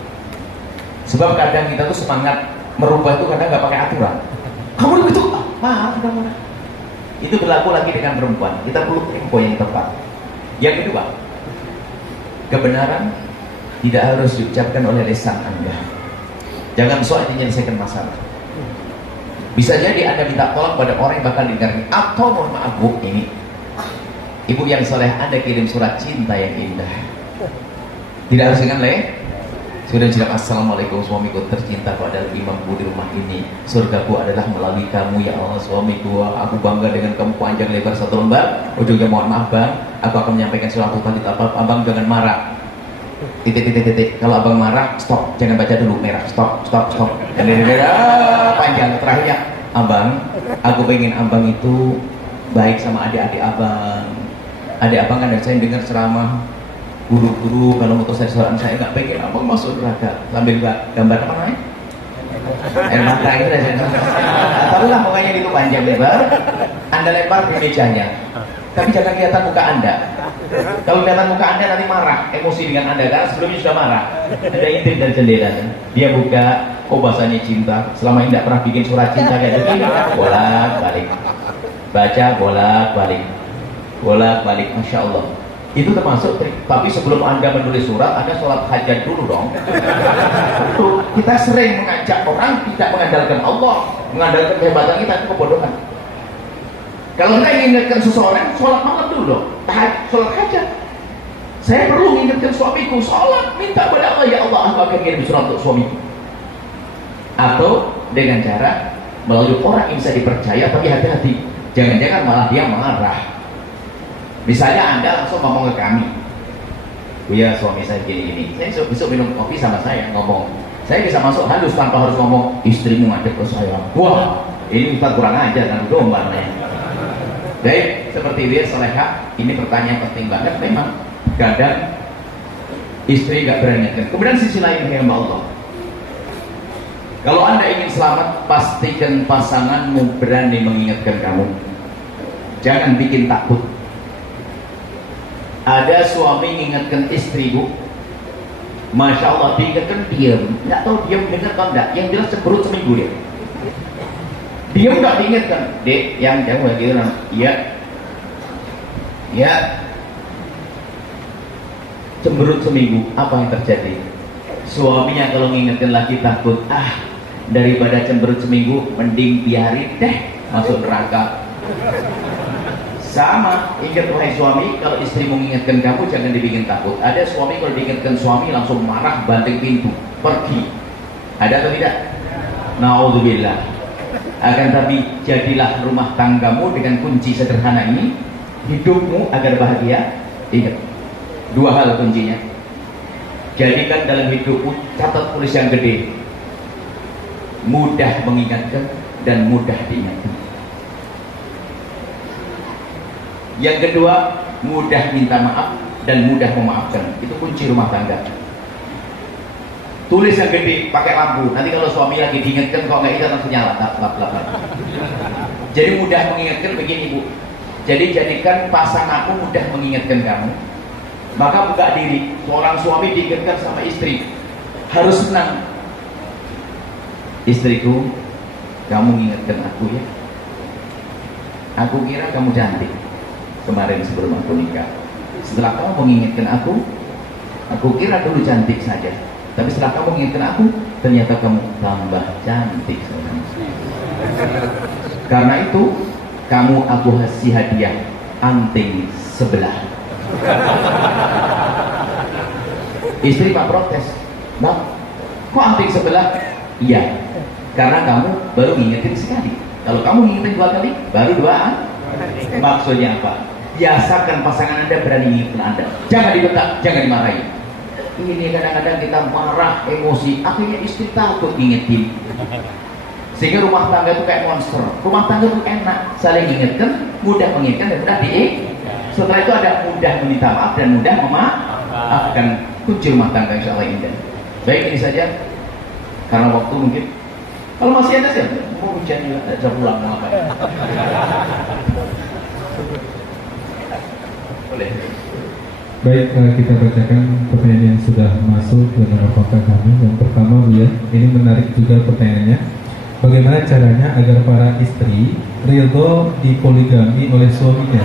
Sebab kadang kita tuh semangat merubah itu kadang nggak pakai aturan. Kamu begitu, maaf, udah. Itu berlaku lagi dengan perempuan. Kita perlu tempo yang tepat. Yang kedua, kebenaran tidak harus diucapkan oleh lisan Anda. Jangan soal menyelesaikan masalah. Bisa jadi Anda minta tolong pada orang yang bakal dengarnya. Atau mohon maaf Bu, ini ibu yang soleh, Anda kirim surat cinta yang indah. Tidak harus dengan sudah bilang assalamualaikum suamiku tercinta, kau adalah imamku di rumah ini, surgaku adalah melalui kamu ya Allah suamiku, aku bangga dengan kamu panjang lebar 1 lembar. Ujungnya mohon maaf bang, aku akan menyampaikan suatu tadi apa, abang jangan marah. Titik. Kalau abang marah, stop, jangan baca dulu, merah, stop. Panjang. Terakhirnya, abang, aku pengen abang itu baik sama adik-adik abang. Adik abang kan saya dengar ceramah guru-guru kalau motor saya nggak pengen abang masuk neraka, sambil gambar apa namanya? Air mata itu aja. Tahulah pokoknya itu panjang lebar. Anda lempar ke mejanya, tapi jangan kelihatan muka Anda. Kalau kelihatan muka Anda nanti marah, emosi dengan Anda karena sebelumnya sudah marah. Ada intip dari jendela, dia buka, bahasanya cinta. Selama ini tidak pernah bikin surat cinta kayak begini, bolak-balik, baca bolak-balik, masya Allah. Itu termasuk trik. Tapi sebelum Anda menulis surat, Anda sholat hajat dulu dong. Kita sering mengajak orang tidak mengandalkan Allah, mengandalkan kehebatan kita, itu kebodohan. Kalau Anda ingin ingatkan seseorang, sholat malam dulu dong, sholat hajat. Saya perlu mengingatkan suamiku, sholat, minta pada Allah, ya Allah, aku akan kirim surat untuk suamiku. Atau dengan cara melalui orang yang bisa dipercaya, tapi hati-hati, jangan-jangan malah dia marah. Misalnya Anda langsung ngomong ke kami, ya suami saya gini, saya besok minum kopi sama saya, ngomong, saya bisa masuk halus tanpa harus ngomong istrimu ngadep ke saya. Wah, ini Ustaz kurang ajar kan domba namanya. Baik, seperti dia soleha, ini pertanyaan penting banget. Memang kadang istri gak berani ingatkan. Kemudian sisi lain ya Allah, kalau Anda ingin selamat, pastikan pasanganmu berani mengingatkan kamu. Jangan bikin takut. Ada suami mengingatkan istri Bu, masya Allah, diingatkan diam, nggak tahu diam dengar atau enggak, yang jelas cemberut seminggu dia. Diam nggak diingatkan, dek, yang jangan begitu, ya, cemberut seminggu. Apa yang terjadi? Suaminya kalau mengingatkan lagi takut, daripada cemberut seminggu, mending biarin deh masuk neraka. Sama, ingat wahai suami, kalau istri mengingatkan kamu jangan dibikin takut. Ada suami kalau diingatkan suami langsung marah, banting pintu, pergi. Ada atau tidak? Naudzubillah. Akan tapi jadilah rumah tanggamu dengan kunci sederhana ini, hidupmu agar bahagia. Ingat, 2 hal kuncinya. Jadikan dalam hidupmu, catat tulis yang gede, mudah mengingatkan dan mudah diingatkan. Yang kedua, mudah minta maaf dan mudah memaafkan. Itu kunci rumah tangga. Tulis yang gede, pakai lampu. Nanti kalau suami lagi diingatkan, kok nggak ingat langsung nyala. Jadi mudah mengingatkan begini Bu. Jadi jadikan pasanganmu mudah mengingatkan kamu. Maka buka diri. Seorang suami diingatkan sama istri, harus senang. Istriku, kamu mengingatkan aku ya. Aku kira kamu cantik kemarin sebelum aku nikah. Setelah kamu mengingatkan aku kira dulu cantik saja. Tapi setelah kamu mengingatkan aku, ternyata kamu tambah cantik. Karena itu, kamu aku kasih hadiah anting sebelah. Istri Pak protes, Bang, kok anting sebelah? Iya, karena kamu baru ngingetin sekali. Kalau kamu ngingetin 2 kali, baru 2. Maksudnya apa? Biasakan pasangan Anda berani mengingatkan Anda. Jangan dibentak, jangan dimarahi. Ini kadang-kadang kita marah, emosi, akhirnya istri takut ngingetin. Sehingga rumah tangga itu kayak monster. Rumah tangga itu enak, saling ingatkan, mudah mengingatkan dan mudah Setelah itu ada mudah meminta maaf dan mudah memaafkan. Kunci rumah tangga insya Allah indah. Baik, ini saja. Karena waktu mungkin. Kalau masih ada sih, mau hujan juga, tidak pulang mau apa. Baik, kita bacakan pertanyaan yang sudah masuk dengan apakah kami. Yang pertama Bu ya, ini menarik juga pertanyaannya. Bagaimana caranya agar para istri ridho dipoligami oleh suaminya?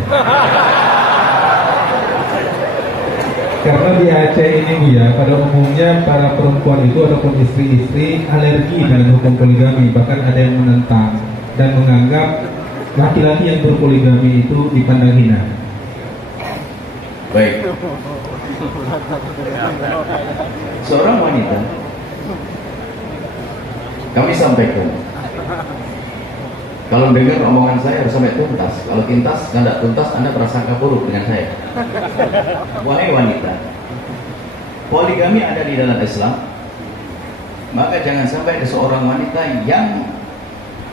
Karena di Aceh ini Bu ya, pada umumnya para perempuan itu ataupun istri-istri alergi dengan hukum poligami, bahkan ada yang menentang dan menganggap laki-laki yang berpoligami itu dipandang hina. Baik. Seorang wanita, kami sampaikan, kalau dengar omongan saya harus sampai tuntas. Kalau tidak tuntas, Anda prasangka buruk dengan saya. Wahai wanita, poligami ada di dalam Islam. Maka jangan sampai ada seorang wanita yang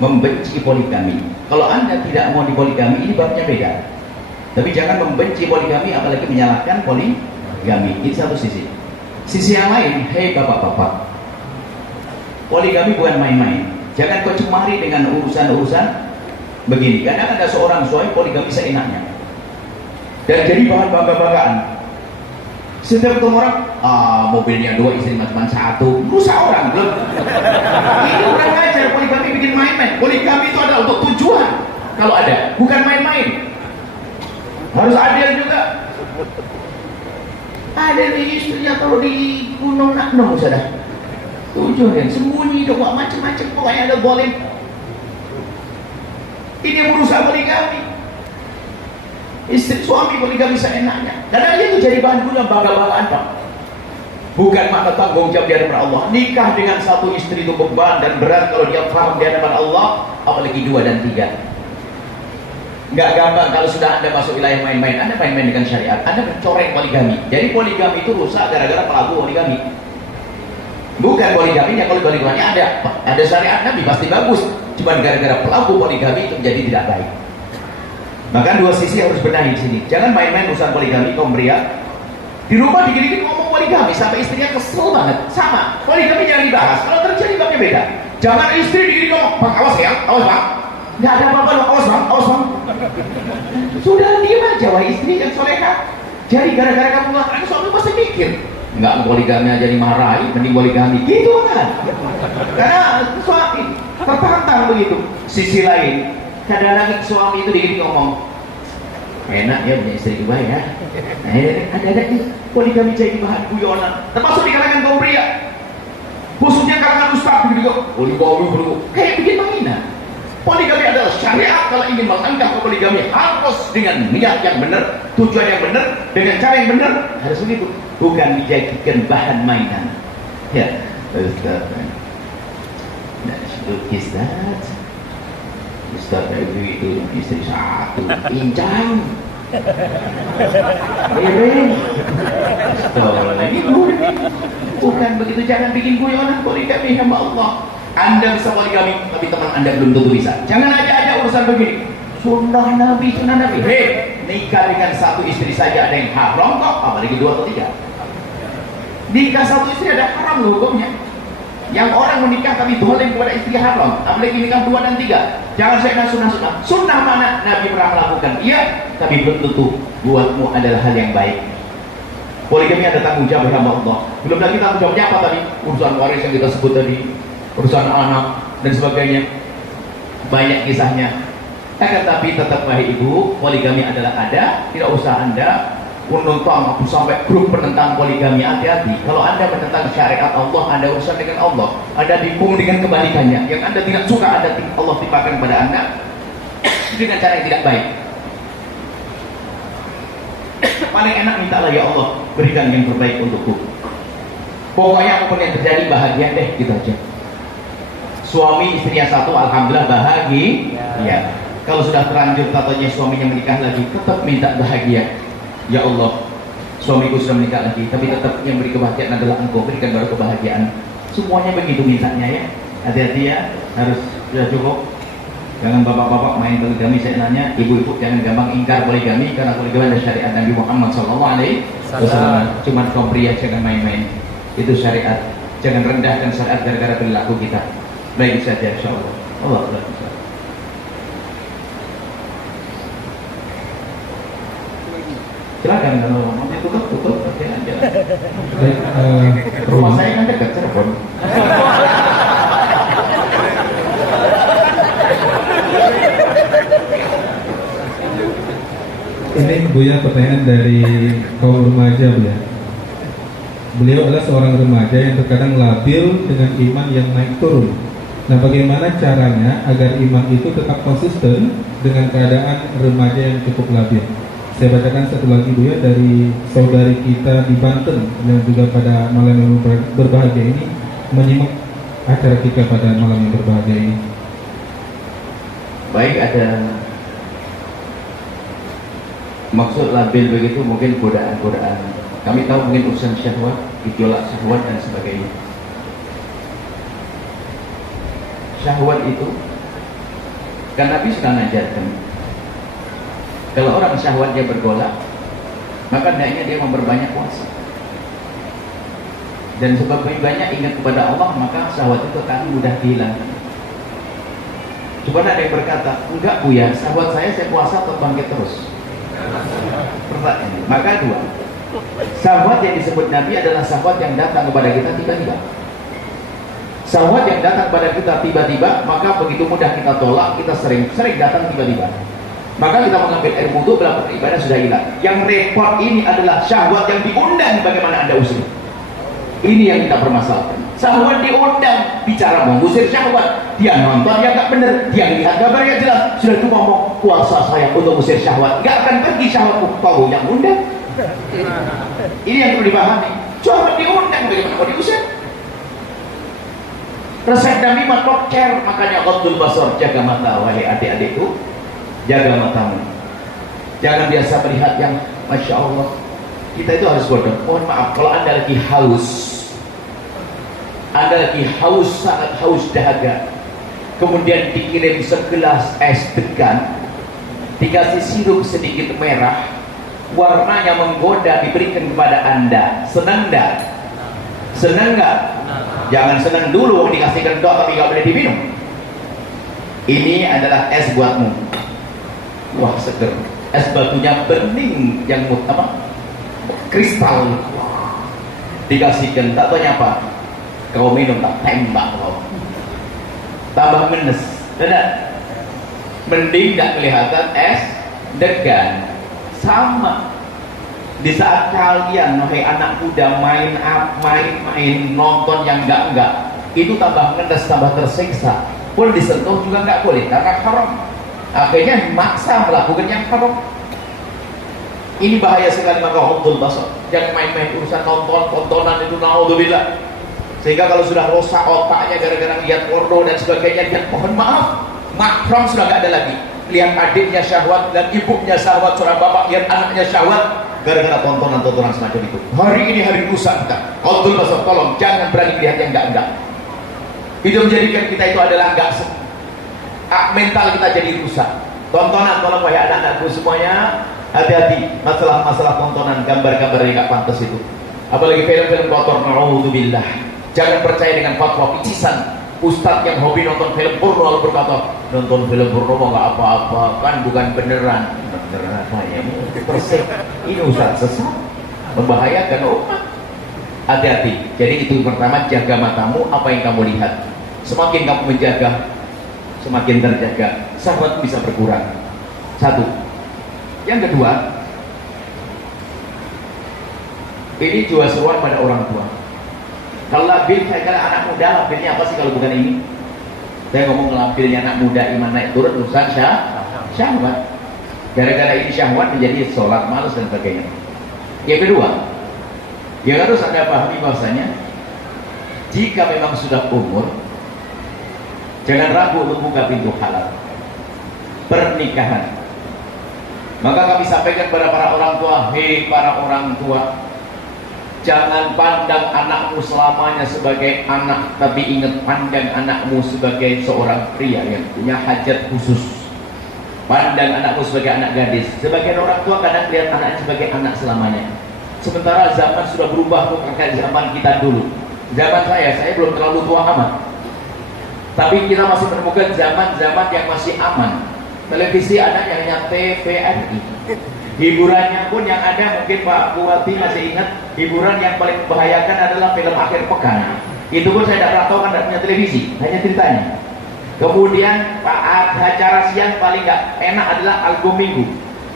membenci poligami. Kalau Anda tidak mau dipoligami, ini babnya beda. Tapi jangan membenci poligami, apalagi menyalahkan poligami. Ini satu sisi. Sisi yang lain, hei bapak-bapak, poligami bukan main-main. Jangan kau cemari dengan urusan-urusan begini. Karena ada seorang suami poligami seenaknya dan jadi bahan bangga-banggaan. Setiap ketemu orang, mobilnya 2, istri cuma 1, rusak orang belum. Ini kurang ajar. Poligami bikin main-main. Poligami itu adalah untuk tujuan. Kalau ada, bukan main-main. Harus adil juga. Ada nih istrinya kalau di Gunung Nakno sudah. Tujuan sembunyi dong, macam-macam, pokoknya ada boleh. Ini merusak poligami. Istri suami poligami seenaknya. Karena itu jadi bahan guna bangga-banggaan, Pak. Bukan makna tanggung jawab di hadapan Allah. Nikah dengan satu istri itu beban dan berat kalau dia paham di hadapan Allah, apalagi 2 dan 3. Nggak gampang kalau sudah Anda masuk wilayah main-main. Anda main-main dengan syariat, Anda mencoreng poligami. Jadi poligami itu rusak gara-gara pelaku poligami. Bukan poligaminya, kalau poligaminya ada syariat Nabi pasti bagus. Cuma gara-gara pelaku poligami itu menjadi tidak baik. Maka 2 sisi harus benahi di sini. Jangan main-main urusan poligami, kaum pria. Di rumah dikit-dikit ngomong poligami sampai istrinya kesel banget. Sama, poligami jangan dibahas. Kalau terjadi babnya beda. Jangan istri dikit-dikit ngomong, "Bang, awas ya, awas Bang. Nggak ada apa-apa loh, awas Bang, awas Bang." Sudah diam aja, wahai istri yang soleha. Jadi gara-gara kamu mengatakan, suami pasti mikir, nggak poligami aja dimarahi, mending poligami. Gitu kan? Karena suami tertantang begitu. Sisi lain, kadang-kadang suami itu dikit ngomong, enak ya punya istri dua ya. Nah, ada nih poligami jadi bahan guyonan, termasuk di kalangan kaum pria, khususnya kalangan ustaz begitu. Poligami kayak bikin menghina. Poligami adalah syariat. Kalau ingin mengangkat poligami harus dengan niat yang benar, tujuan yang benar, dengan cara yang benar, harus begitu. Bukan dijadikan bahan mainan. Ya, Ustaz. Nah, Ustaz itu istri 1, pincang. Bukan begitu, jangan bikin guyonan poligami sama Allah. Anda bisa poligami, tapi teman Anda belum tentu bisa. Jangan aja urusan begini. Sunnah Nabi. Hei, nikah dengan 1 istri saja ada yang haram kok, apalagi 2 atau 3. Nikah 1 istri ada haram loh hukumnya. Yang orang menikah tapi dolim kepada istri haram, apalagi nikah 2 dan 3. Jangan saya sunnah. Sunnah mana Nabi pernah melakukan? Iya, tapi belum tentu buatmu adalah hal yang baik. Poligami ada tanggung jawab sama Allah. Belum lagi tanggung jawabnya apa tadi? Urusan waris yang kita sebut tadi, urusan anak dan sebagainya. Banyak kisahnya. Tapi tetap wahai ibu, poligami adalah ada. Tidak usah Anda menentang sampai grup penentang poligami. Hati-hati. Kalau Anda menentang syariat Allah, Anda urusan dengan Allah. Anda dipung dengan kebalikannya. Yang Anda tidak suka, Allah timpakan kepada Anda dengan cara yang tidak baik. Paling enak mintalah, ya Allah, berikan yang terbaik untukku. Pokoknya apapun yang terjadi bahagia deh, gitu aja. Suami istrinya 1, alhamdulillah bahagia. Ya. Kalau sudah terlanjur katanya suaminya menikah lagi, tetap minta bahagia. Ya Allah, suamiku sudah menikah lagi, tapi tetap yang beri kebahagiaan adalah Engkau, berikan baru kebahagiaan. Semuanya begitu mintanya ya. Hati-hati ya, harus sudah cukup. Jangan bapak-bapak main poligami. Saya nanya, ibu-ibu jangan gampang ingkar poligami, karena poligami ada syariat Nabi Muhammad SAW. Cuman kaum pria jangan main-main. Itu syariat. Jangan rendahkan syariat gara-gara perilaku kita. Baik saja, insyaallah. Allah Akbar. Silakan kalau mau tutup aja. Rumah saya kan dekat Cirebon. Ini Buya pertanyaan dari kaum remaja Bu ya. beliau adalah seorang remaja yang terkadang labil dengan iman yang naik turun. Nah, bagaimana caranya agar iman itu tetap konsisten dengan keadaan remaja yang cukup labil? Saya bacakan satu lagi Buya dari saudari kita di Banten yang juga pada malam yang berbahagia ini menyimak acara kita pada malam yang berbahagia ini. Baik, ada maksud labil begitu mungkin godaan-godaan. Kami tahu mungkin urusan syahwat, gejolak syahwat dan sebagainya. Syahwat itu kan Nabi sudah mengajarkan, kalau orang syahwatnya bergolak, maka hendaknya dia memperbanyak puasa. Dan sebab lebih banyak ingat kepada Allah, maka syahwat itu akan mudah hilang. Coba ada yang berkata, enggak Buya, syahwat saya puasa atau bangkit terus? Pertanyaan. Maka dua, syahwat yang disebut Nabi adalah syahwat yang datang kepada kita tiba-tiba. Syahwat yang datang pada kita tiba-tiba, maka begitu mudah kita tolak, kita sering datang tiba-tiba. Maka kita mengambil air wudhu, berapa ibadah sudah hilang. Yang repot ini adalah syahwat yang diundang, bagaimana Anda usir. Ini yang kita permasalahkan. Syahwat diundang, bicara mengusir syahwat. Dia nonton, dia nggak benar, dia lihat gambarnya jelas. Sudah itu ngomong, puasa saya untuk usir syahwat. Nggak akan pergi syahwatku, kau yang undang. Ini yang perlu dipahami. Syahwat diundang, bagaimana mau diusir? Resep Nabi matok care, makanya ghaddul basar, jaga mata, wahai adik-adikku, jaga matamu. Jangan biasa melihat yang Masya Allah. Kita itu harus bodoh. Mohon maaf, kalau Anda lagi haus, sangat haus dahaga, kemudian dikirim segelas es degan, dikasih sirup sedikit merah, warnanya menggoda, diberikan kepada Anda, senang enggak? Senang enggak? Jangan senang dulu dikasihkan doa tapi nggak boleh diminum. Ini adalah es buatmu. Wah, seger. Es batunya bening yang kristal. Dikasihkan, tak tanya apa. Kau minum tak tembak kau. Tambah menes. Tidak. Mending tak kelihatan es degan. Sama. Di saat kalian, wahai anak muda, main nonton yang enggak, itu tambah ngedes, tambah tersiksa. Pun disentuh juga enggak boleh karena haram. Akhirnya maksa melakukan yang haram. Ini bahaya sekali, maka ghaddul basar. Jangan main-main urusan tontonan itu, naudzubillah. Sehingga kalau sudah rusak otaknya gara-gara lihat porno dan sebagainya, dia mohon maaf, mahram sudah enggak ada lagi. Lihat adiknya syahwat dan ibunya syahwat, seorang bapak lihat anaknya syahwat gara-gara tontonan-tontonan semacam itu. Hari ini hari rusak kita. Ghaddul basar, tolong jangan berani lihat yang enggak. Itu menjadikan kita itu adalah enggak mental kita jadi rusak. Tontonan, tolong wahai anak-anakku semuanya, hati-hati masalah-masalah tontonan, gambar-gambar yang enggak pantas itu. Apalagi film-film kotor, naudzubillah. Jangan percaya dengan fatwa picisan ustadz yang hobi nonton film porno lalu berkata, nonton film porno nggak apa-apa, kan bukan beneran. Beneran apa ya? Ini ustadz sesat, membahayakan umat. Hati-hati. Jadi itu pertama, jaga matamu, apa yang kamu lihat. Semakin kamu menjaga, semakin terjaga, syahwat bisa berkurang. Satu. Yang kedua, ini juga seruan pada orang tua. Kalau labil, saya kira anak muda, labilnya apa sih kalau bukan ini? Saya ngomong labilnya anak muda, iman naik turun, urusan syahwat. Gara-gara ini syahwat menjadi sholat malas dan sebagainya. Yang kedua, yang harus Anda pahami bahwasanya jika memang sudah umur, jangan ragu untuk buka pintu halal pernikahan. Maka kami sampaikan kepada para orang tua, hei para orang tua, jangan pandang anakmu selamanya sebagai anak, tapi ingat pandang anakmu sebagai seorang pria yang punya hajat khusus. Pandang anakmu sebagai anak gadis. Sebagian orang tua kadang lihat anaknya sebagai anak selamanya. Sementara zaman sudah berubah bukan kayak zaman kita dulu. Zaman saya belum terlalu tua amat. Tapi kita masih menemukan zaman-zaman yang masih aman. Televisi adanya hanya TVRI. Hiburannya pun yang ada, mungkin Pak Buati masih ingat, hiburan yang paling membahayakan adalah film akhir pekan. Itu pun saya tidak pernah tahu, kan tidak punya televisi, hanya ceritanya. Kemudian acara siang paling nggak enak adalah album minggu.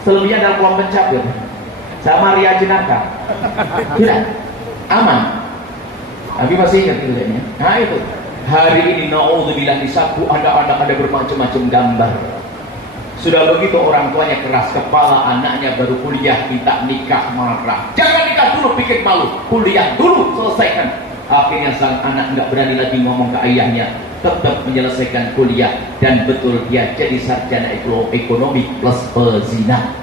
Selebihnya adalah Pulang Pencapir sama Ria Jenaka. Tidak. aman. Tapi masih ingat itu kayaknya. Nah itu hari ini naudzubillah di saku ada bermacam-macam gambar. Sudah begitu orang tuanya keras kepala, anaknya baru kuliah minta nikah marah. Jangan nikah dulu, pikir malu, kuliah dulu selesaikan. Akhirnya sang anak nggak berani lagi ngomong ke ayahnya, tetap menyelesaikan kuliah dan betul dia jadi sarjana ekonomi plus pezina.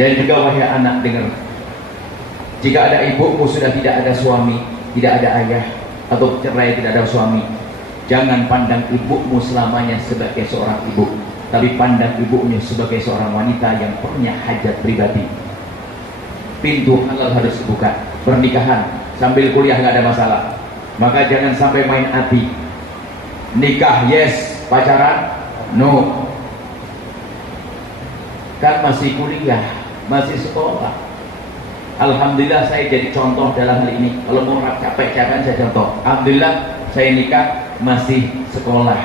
Dan juga wahai anak dengar, jika ada ibumu sudah tidak ada suami, tidak ada ayah, atau cerai tidak ada suami, jangan pandang ibumu selamanya sebagai seorang ibu, tapi pandang ibunya sebagai seorang wanita yang punya hajat pribadi. Pintu halal harus dibuka. Pernikahan sambil kuliah nggak ada masalah, maka jangan sampai main hati. Nikah yes, pacaran no. Kan masih kuliah, masih sekolah. Alhamdulillah saya jadi contoh dalam hal ini. Kalau mau capek-capek saya contoh. Alhamdulillah saya nikah masih sekolah.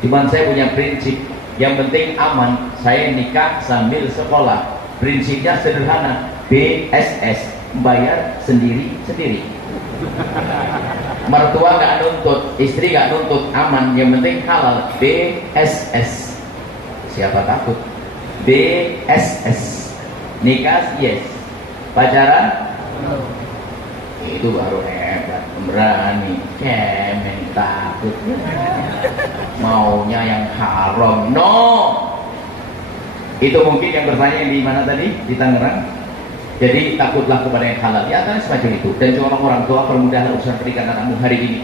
Cuman saya punya prinsip, yang penting aman. Saya nikah sambil sekolah. Prinsipnya sederhana, BSS, bayar sendiri-sendiri. Mertua nggak nuntut, istri nggak nuntut, aman. Yang penting halal. BSS. Siapa takut? BSS. Nikah yes, pacaran itu baru hebat, berani, cemen, takut, maunya yang haram. No, itu mungkin yang bertanya di mana tadi, di Tangerang. Jadi takutlah kepada yang halal, ya kan semacam itu. Dan seorang orang tua permudahlah urusan pernikahan anakmu hari ini.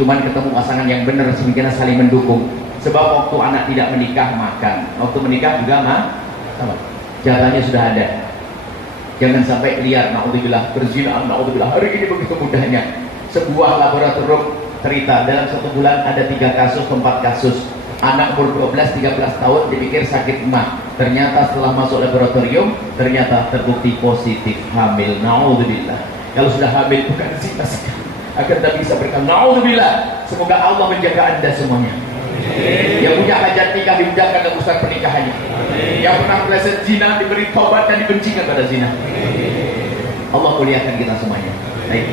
Cuman ketemu pasangan yang benar, sehingga saling mendukung. Sebab waktu anak tidak menikah makan, waktu menikah juga sama. Jatahnya sudah ada. Jangan sampai liar, naudzubillah, berzina, naudzubillah. Hari ini begitu mudahnya. Sebuah laboratorium cerita dalam 1 bulan ada 3 kasus, 4 kasus. Anak umur 12-13 tahun dipikir sakit emah. Ternyata setelah masuk laboratorium, ternyata terbukti positif hamil. Naudzubillah. Kalau sudah hamil bukan zina sekali. Agar tak bisa berkata, naudzubillah. Semoga Allah menjaga Anda semuanya. Yang punya hajat nikah dimudahkan dalam urusan pernikahannya. Yang pernah meleset zina diberi taubat dan dibencikan pada zina. Allah muliakan kita semuanya. Baik.